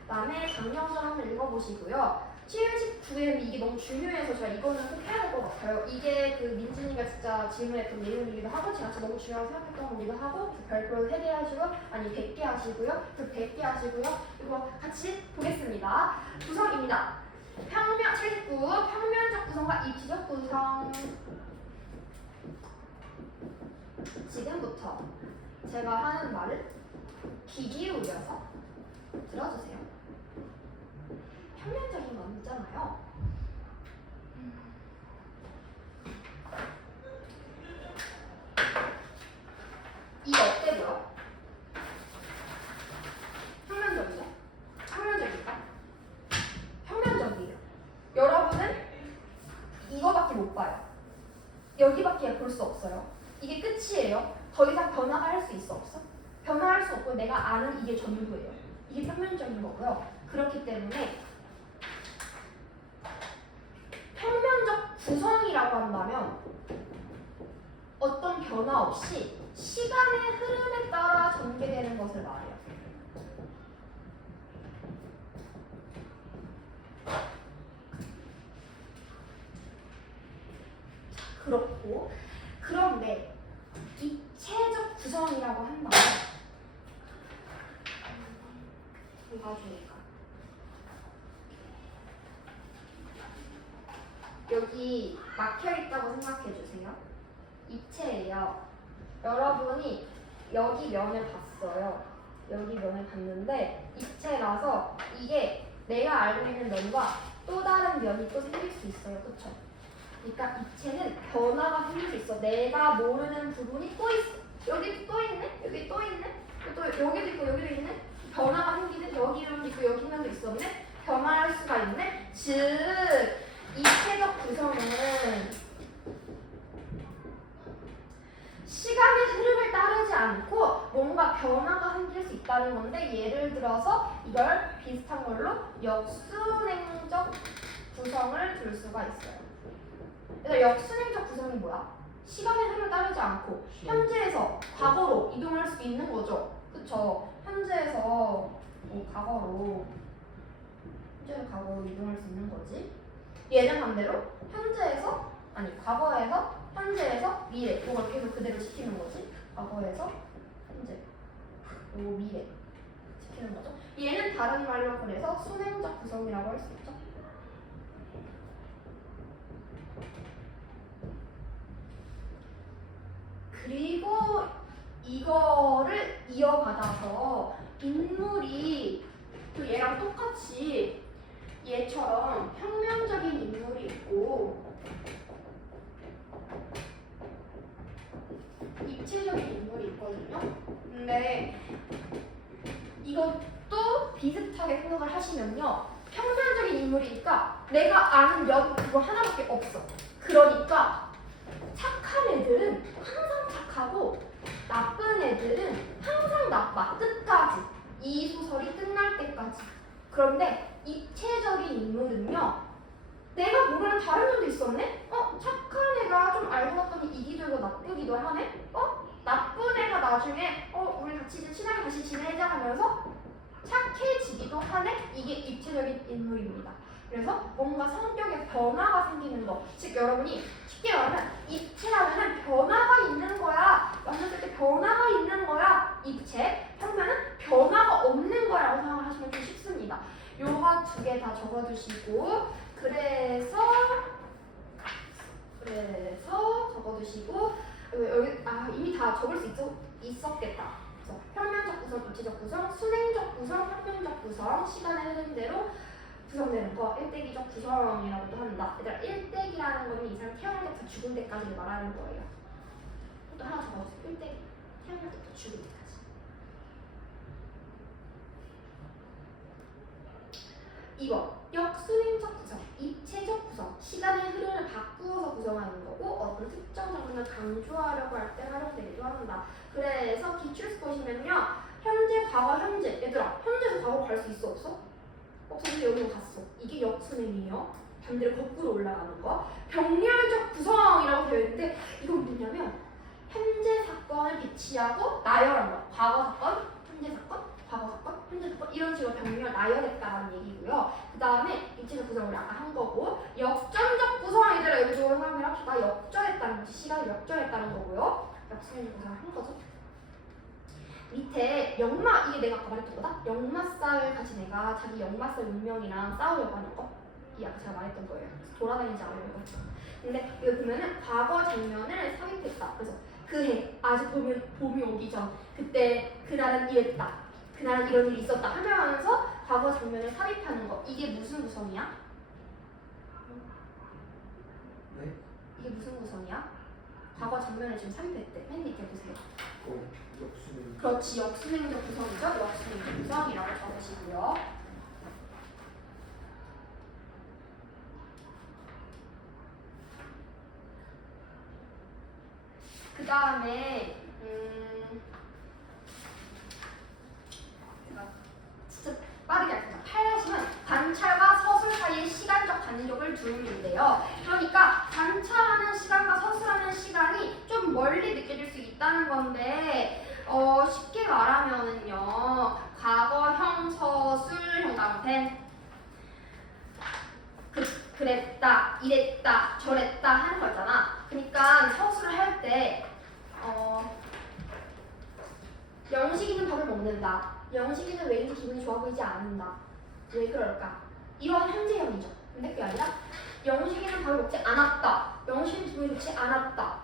그다음에 장명설 한번 읽어보시고요. 79회는 이게 너무 중요해서 제가 이거는 꼭 해야 될 것 같아요. 이게 그 민진이가 진짜 질문했던 내용이기도 하고 제가 너무 중요하게 생각했던 거기도 하고 별표 3개 하시고 아니 100개 하시고요. 그 100개 하시고요. 이거 같이 보겠습니다. 구성입니다. 79 평면적 구성과 입지적 구성. 지금부터 제가 하는 말을 귀 기울여서 들어주세요. 평면적인 건 있잖아요. 이거 어때 보여? 평면적이죠? 평면적일까? 평면적이에요. 여러분은 이거밖에 못 봐요. 여기밖에 볼 수 없어요. 이게 끝이에요. 더 이상 변화가 할 수 있어 없어? 변화할 수 없고 내가 아는 이게 전부예요. 이게 평면적인 거고요. 그렇기 때문에 평면적 구성이라고 한다면 어떤 변화 없이 시간의 흐름에 따라 전개되는 것을 말해요. 그렇고 그런데 입체적 구성이라고 한다면 봐주니까 여기 막혀있다고 생각해주세요. 입체예요. 여러분이 여기 면을 봤어요. 여기 면을 봤는데 입체라서 이게 내가 알고 있는 면과 또 다른 면이 또 생길 수 있어요. 그쵸? 그러니까 입체는 변화가 생길 수 있어. 내가 모르는 부분이 또 있어. 여기 또 있네? 여기 또 있네? 또 여기도 있고 여기도 있네? 변화가 생기는 여기도 있고 여기도 있었네? 변화할 수가 있네? 즉 입체적 구성은 시간의 흐름을 따르지 않고 뭔가 변화가 생길 수 있다는 건데 예를 들어서 이걸 비슷한 걸로 역순행적 구성을 들 수가 있어요. 그래서 역순행적 구성이 뭐야? 시간의 흐름을 따르지 않고 현재에서 과거로 이동할 수 있는 거죠. 그쵸? 현재에서 과거로 이동할 수 있는 거지. 얘는 반대로 현재에서 과거에서 현재에서 미래 이걸 계속 그대로 시키는 거지. 과거에서 현재 그리고 미래 시키는 거죠. 얘는 다른 말로 그래서 순행적 구성이라고 할 수 있죠. 그리고 이거를 이어받아서 인물이 또 얘랑 똑같이 얘처럼 평면적인 인물이 있고 입체적인 인물이 있거든요. 근데 이것도 비슷하게 생각을 하시면요. 평면적인 인물이니까 내가 아는 연 그거 하나밖에 없어. 그러니까 착한 애들은 항상 착하고 나쁜 애들은 항상 나빠. 끝까지. 이 소설이 끝날 때까지. 그런데 입체적인 인물은요. 내가 모르는 다른 면도 있었네? 착한 애가 좀 알고 봤더니 이기도 하고 나쁘기도 하네? 나쁜 애가 나중에 우리 같이 이제 친하게 다시 지내자 하면서 착해지기도 하는 이게 입체적인 인물입니다. 그래서 뭔가 성격에 변화가 생기는 거. 즉 여러분이 쉽게 말하면 입체라면 변화가 있는 거야. 만났을 때 변화가 있는 거야. 입체. 평면은 변화가 없는 거라고 생각을 하시면 좀 쉽습니다. 요거 두 개 다 적어두시고 그래서 적어두시고 여기 이미 다 적을 수 있었겠다. 그래서 평면적 구성, 입체적 구성, 순행적 구성, 평면적 구성, 시간의 흐름 대로 구성되는 거 일대기적 구성이라고도 한다. 얘들아 일대기라는 거는 이 사람 태어날 때부터 죽을 때까지 말하는 거예요. 또 하나 적어주세요. 일대기 태어날 때부터 죽을 때까지. 2번 역순행적 구성, 입체적 구성, 시간의 흐름을 바꾸어서 구성하는 거고 어떤 특정 장면을 강조하려고 할 때 활용되기도 한다. 그래서 기출수 보시면요. 현재, 과거, 현재. 얘들아 현재에서 과거로 갈 수 있어 없어? 근데 여기로 갔어. 이게 역순행이에요. 반대로 거꾸로 올라가는 거. 병렬적 구성이라고 되어 있는데 이건 뭐냐면 현재 사건을 비치하고 나열한 거. 과거 사건, 현재 사건, 과거 사건, 현재 사건 이런 식으로 병렬 나열했다는 얘기고요. 그 다음에 입체적 구성을 아까 한 거고 역전적 구성 얘들아 여기 조용하면 합시다. 역전했다는 거지. 시간을 역전했다는 거고요. 역순행적 구성을 한 거죠. 밑에 역마 이게 내가 아까 말했던 거다. 역마살 가진 애가 자기 역마살 운명이랑 싸우려고 하는 거. 이 아까 제가 말했던 거예요. 그래서 돌아다니지 않으려고 했죠. 근데 이거 보면은 과거 장면을 삽입했다. 그래서 그해 아직 봄이 오기 전 그때 그날은 이랬다. 그날은 이런 일이 있었다 하면서 과거 장면을 삽입하는 거. 이게 무슨 구성이야? 네? 이게 무슨 구성이야? 과거 장면을 지금 삽입했대. 맨 밑에 보세요. 역순행. 그렇지, 역순행적 구성이죠. 역순행적 구성이라고 적으시고요. 그 다음에 제가 진짜 빠르게 할게요. 8은 관찰과 서술 사이의 시간적 간격을 두는데요. 그러니까 관찰하는 시간과 서술하는 시간이 좀 멀리 느껴질 수 있다는 건데 쉽게 말하면은요. 과거형, 서술형 가운데 그랬다, 이랬다, 저랬다 하는 거 있잖아. 그러니까 서술을 할 때 영식이는 밥을 먹는다. 영식이는 왠지 기분이 좋아 보이지 않는다. 왜 그럴까? 이런 현재형이죠. 근데 그게 아니라 영식이는 밥을 먹지 않았다. 영식이는 기분이 좋지 않았다.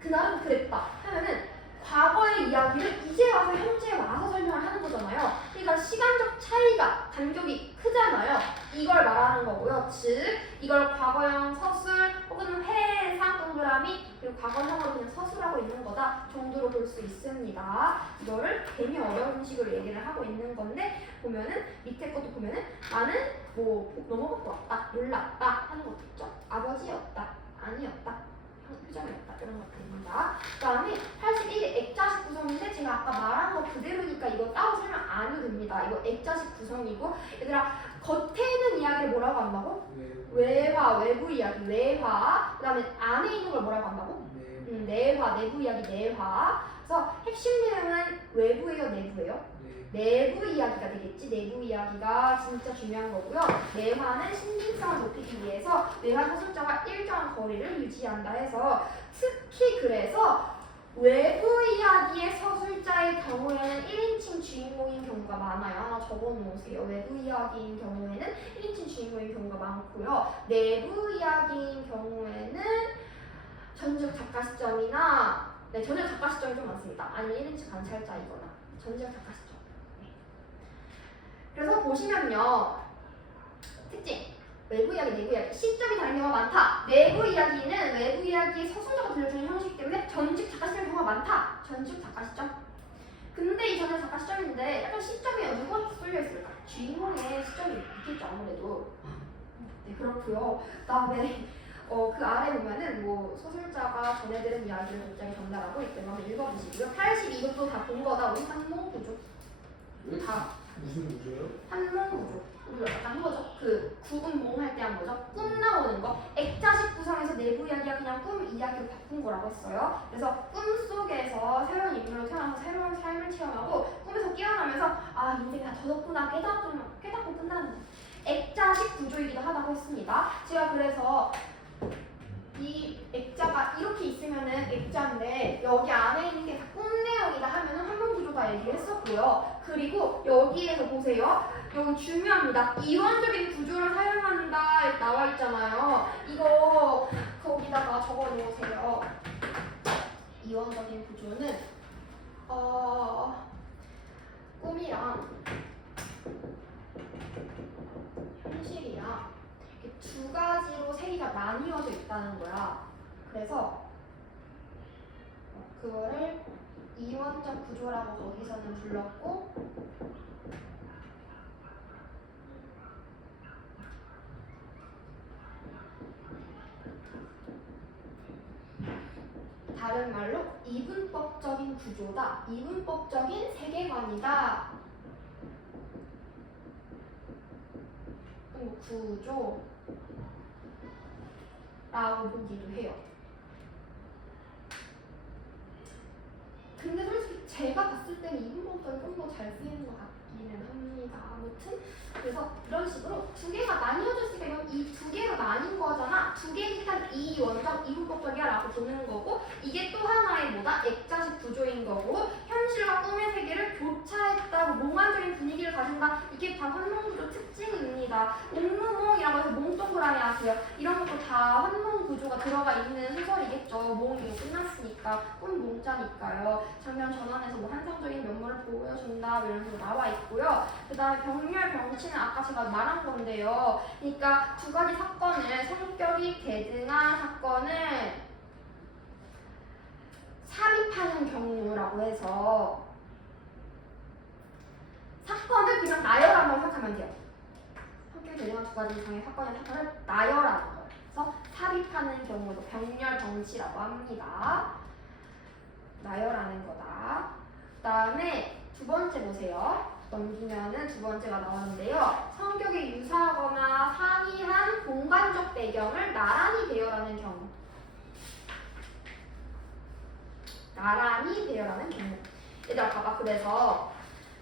그날은 그랬다. 하면은 과거의 이야기를 이제 와서 현재에 와서 설명을 하는 거잖아요. 그러니까 시간적 차이가 간격이 크잖아요. 이걸 말하는 거고요. 즉 이걸 과거형 서술 혹은 회상 동그라미 그리고 과거형으로 그냥 서술하고 있는 거다 정도로 볼 수 있습니다. 이거를 괜히 어려운 식으로 얘기를 하고 있는 건데 보면은 밑에 것도 보면은 나는 뭐 넘어갖고 왔다, 놀랐다 하는 것도 있죠. 아버지였다, 아니었다. 표정이었다 이런 것들입니다. 그 다음에 81의 액자식 구성인데 제가 아까 말한 거 그대로니까 이거 따로 설명 안 해도 됩니다. 이거 액자식 구성이고 얘들아 겉에 있는 이야기를 뭐라고 한다고? 외화, 외부 이야기, 외화. 그 다음에 안에 있는 걸 뭐라고 한다고? 내화, 내부 이야기, 내화. 그래서 핵심 내용은 외부예요, 내부예요? 내부 이야기가 되겠지. 내부 이야기가 진짜 중요한 거고요. 내화는 신빙성을 높이기 위해서 내화 서술자와 일정한 거리를 유지한다 해서 특히 그래서 외부 이야기의 서술자의 경우에는 1인칭 주인공인 경우가 많아요. 하나 적어놓으세요. 외부 이야기인 경우에는 1인칭 주인공인 경우가 많고요. 내부 이야기인 경우에는 전적 작가 시점이나 전적 작가 시점이 좀 많습니다. 아니면 1인칭 관찰자이거나 전적 작가 시점. 그래서 보시면요. 특징. 외부 이야기, 내부 이야기. 시점이 다른 경우가 많다. 내부 이야기는 외부 이야기의 서술자가 들려주는 형식 때문에 전직 작가 시점의 경우가 많다. 전직 작가 시점. 근데 이 전직 작가 시점인데 약간 시점이 누구한테 쏠려 있을까? 주인공의 시점이 있겠죠 아무래도. 네 그렇고요. 그다음에 그 아래 보면은 뭐 서술자가 전해들은 이야기를 독자에게 전달하고 있기 때문에 읽어보시고요. 82것도 다 본 거다. 우리 한몽 구조. 왜? 다 무슨 구조요? 한몽 구조. 우리 아까 한 거죠? 그 구운몽 할 때 한 거죠? 꿈 나오는 거. 액자식 구성에서 내부 이야기가 그냥 꿈 이야기로 바꾼 거라고 했어요. 그래서 꿈 속에서 새로운 인물로 태어나서 새로운 삶을 체험하고 꿈에서 깨어나면서 아 인생이 다 젖었구나 깨닫고 끝나는 거. 액자식 구조이기도 하다고 했습니다. 제가 그래서 이 액자가 이렇게 있으면은 액자인데 여기 안에 있는 게 다 꿈 내용이다 하면은 환문 구조다 얘기를 했었고요. 그리고 여기에서 보세요. 여기 중요합니다. 이원적인 구조를 사용한다 나와 있잖아요. 이거 거기다가 적어 놓으세요. 이원적인 구조는 꿈이랑 현실이랑 이렇게 두 가지로 세계가 나뉘어져 있다는 거야. 그래서 그거를 이원적 구조라고 거기서는 불렀고 다른 말로 이분법적인 구조다. 이분법적인 세계관이다. 구조라고 보기도 해요. 근데 솔직히 제가 봤을 때는 이분법적이 좀 더 잘 쓰이는 것 같기는 합니다. 아무튼 그래서 이런 식으로 두 개가 나뉘어져 있으니까 이건 이 두 개로 나뉜 거잖아. 두 개니까 이원적, 이분법적이야 라고 보는 거고 이게 또 하나의 뭐다? 액자식 구조인 거고 현실과 꿈의 세계를 교차했다고 몽환적인 분위기를 가진다. 이게 다 환몽구조 특징입니다. 몽루몽이라고 해서 몽동그라미 아세요? 이런 것도 다 환몽구조가 들어가 있는 소설이겠죠. 몽이 끝났으니까 꿈 몽자니까요. 장면 전환해서 뭐 환상적인 면모를 보여준다 뭐 이런 식으로 나와 있고요. 그 다음에 병렬 병치는 아까 제가 말한 건데요. 그러니까 두 가지 사건을 성격이 대등한 사건을 삽입하는 경우라고 해서 사건을 그냥 나열한다고 생각하면 돼요. 성격이 대등한 두 가지 이상의 사건을 나열하는 거예요. 그래서 삽입하는 경우도 병렬 병치라고 합니다. 나열하는 거다. 그 다음에 두 번째 보세요. 넘기면은 두 번째가 나오는데요. 성격이 유사하거나 상이한 공간적 배경을 나란히 배열하는 경우. 나란히 배열하는 경우. 얘들아 봐봐. 그래서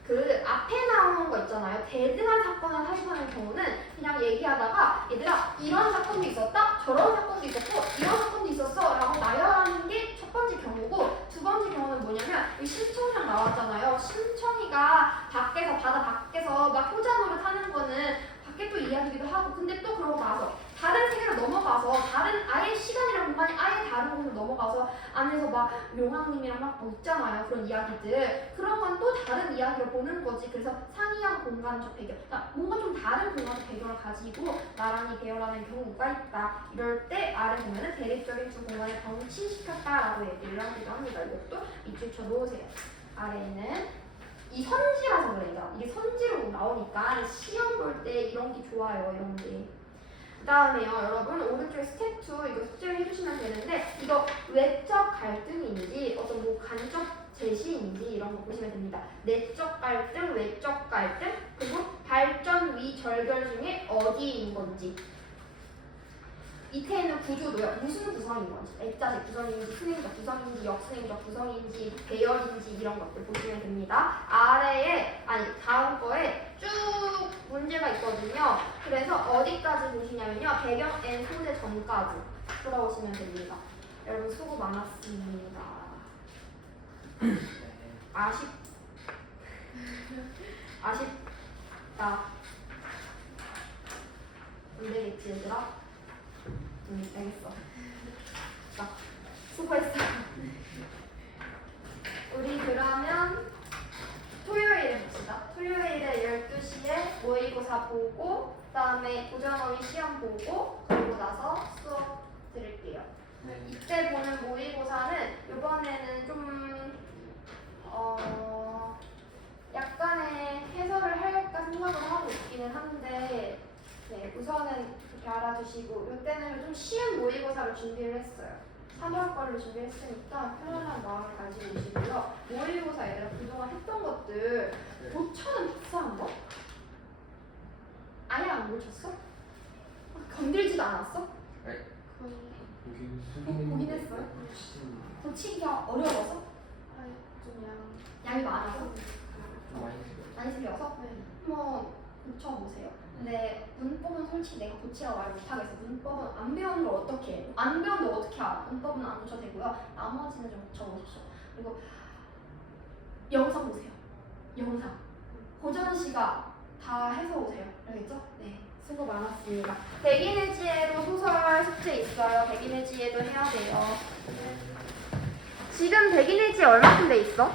그 앞에 나오는 거 있잖아요. 대등한 사건을 삽입하는 경우는 그냥 얘기하다가 얘들아 이런 사건도 있었다, 저런 사건도 있었고 이런 사건도 있었어 라고 나열하는 게 첫 번째 경우고 두 번째 경우는 뭐냐면 이 심청이랑 나왔잖아요. 심청이가 밖에서 바다 밖에서 막 효자 노릇하는 거는 밖에 또 이야기기도 하고 근데 또 그러고 나서 다른 세계로 넘어가서 다른 아예 시간이랑 공간이 아예 다른 곳으로 넘어가서 안에서 막 용왕님이랑 막 뭐 있잖아요. 그런 이야기들 그런 건 또 다른 이야기로 보는 거지. 그래서 상이한 공간적 배경 그러니까 뭔가 좀 다른 공간적 배경을 가지고 나란히 배열하는 경우가 있다. 이럴 때 아래 보면은 대립적인 두 공간을 병치시켰다라고 얘기를 하기도 합니다. 이것도 밑줄 쳐 놓으세요. 아래에는 이 선지라서 그래요. 이게 선지로 나오니까 시험 볼 때 이런 게 좋아요. 이런 게. 그 다음에요, 여러분 오른쪽에 스텝 2 이거 숙제를 해주시면 되는데 이거 외적 갈등인지 어떤 뭐 간접 제시인지 이런 거 보시면 됩니다. 내적 갈등, 외적 갈등, 그리고 발전 위 절결 중에 어디인 건지. 밑에 있는 구조도요. 무슨 구성인 건지, 액자식 구성인지, 순행적 구성인지, 역순행적 구성인지, 배열인지 이런 것들 보시면 됩니다. 아래에 다음 거에 쭉 문제가 있거든요. 그래서 어디까지 보시냐면요. 배경 N 소재 전까지 돌아오시면 됩니다. 여러분 수고 많았습니다. 아쉽다. 안 되겠지 얘들아? 알겠어. 자, 수고했어. 우리 그러면 토요일에 봅시다. 토요일에 12시에 모의고사 보고 그 다음에 고전어휘 시험 보고 그리고 나서 수업 드릴게요. 네. 이때 보는 모의고사는 이번에는 좀 약간의 해설을 할까 생각을 하고 있기는 한데 네, 우선은 그렇게 알아두시고 이때는 좀 쉬운 모의고사를 준비를 했어요. 3월 거를 준비했으니까 편안한 마음을 가지고 오시고요. 모의고사 얘들아 그동안 했던 것들 고쳐는 비슷한 거? 고치기가 어려워서? 좀 양이 많아서? 좀 많이 쓰고. 많이 생겨서? 한번 고쳐보세요. 근데 문법은 솔직히 내가 고치라고 말 못하겠어. 문법은 안 배우는 걸 어떻게 해? 안 배우는데 어떻게 알아? 문법은 안 고쳐도 되고요. 나머지는 좀 고쳐보십시오. 그리고 영상 보세요. 영상. 고전 씨가 다 해서 오세요. 알겠죠? 네. 수고 많았습니다. 백인의지에도 소설 숙제 있어요. 백인의지에도 해야 돼요. 지금 백인의지 얼마큼 돼 있어?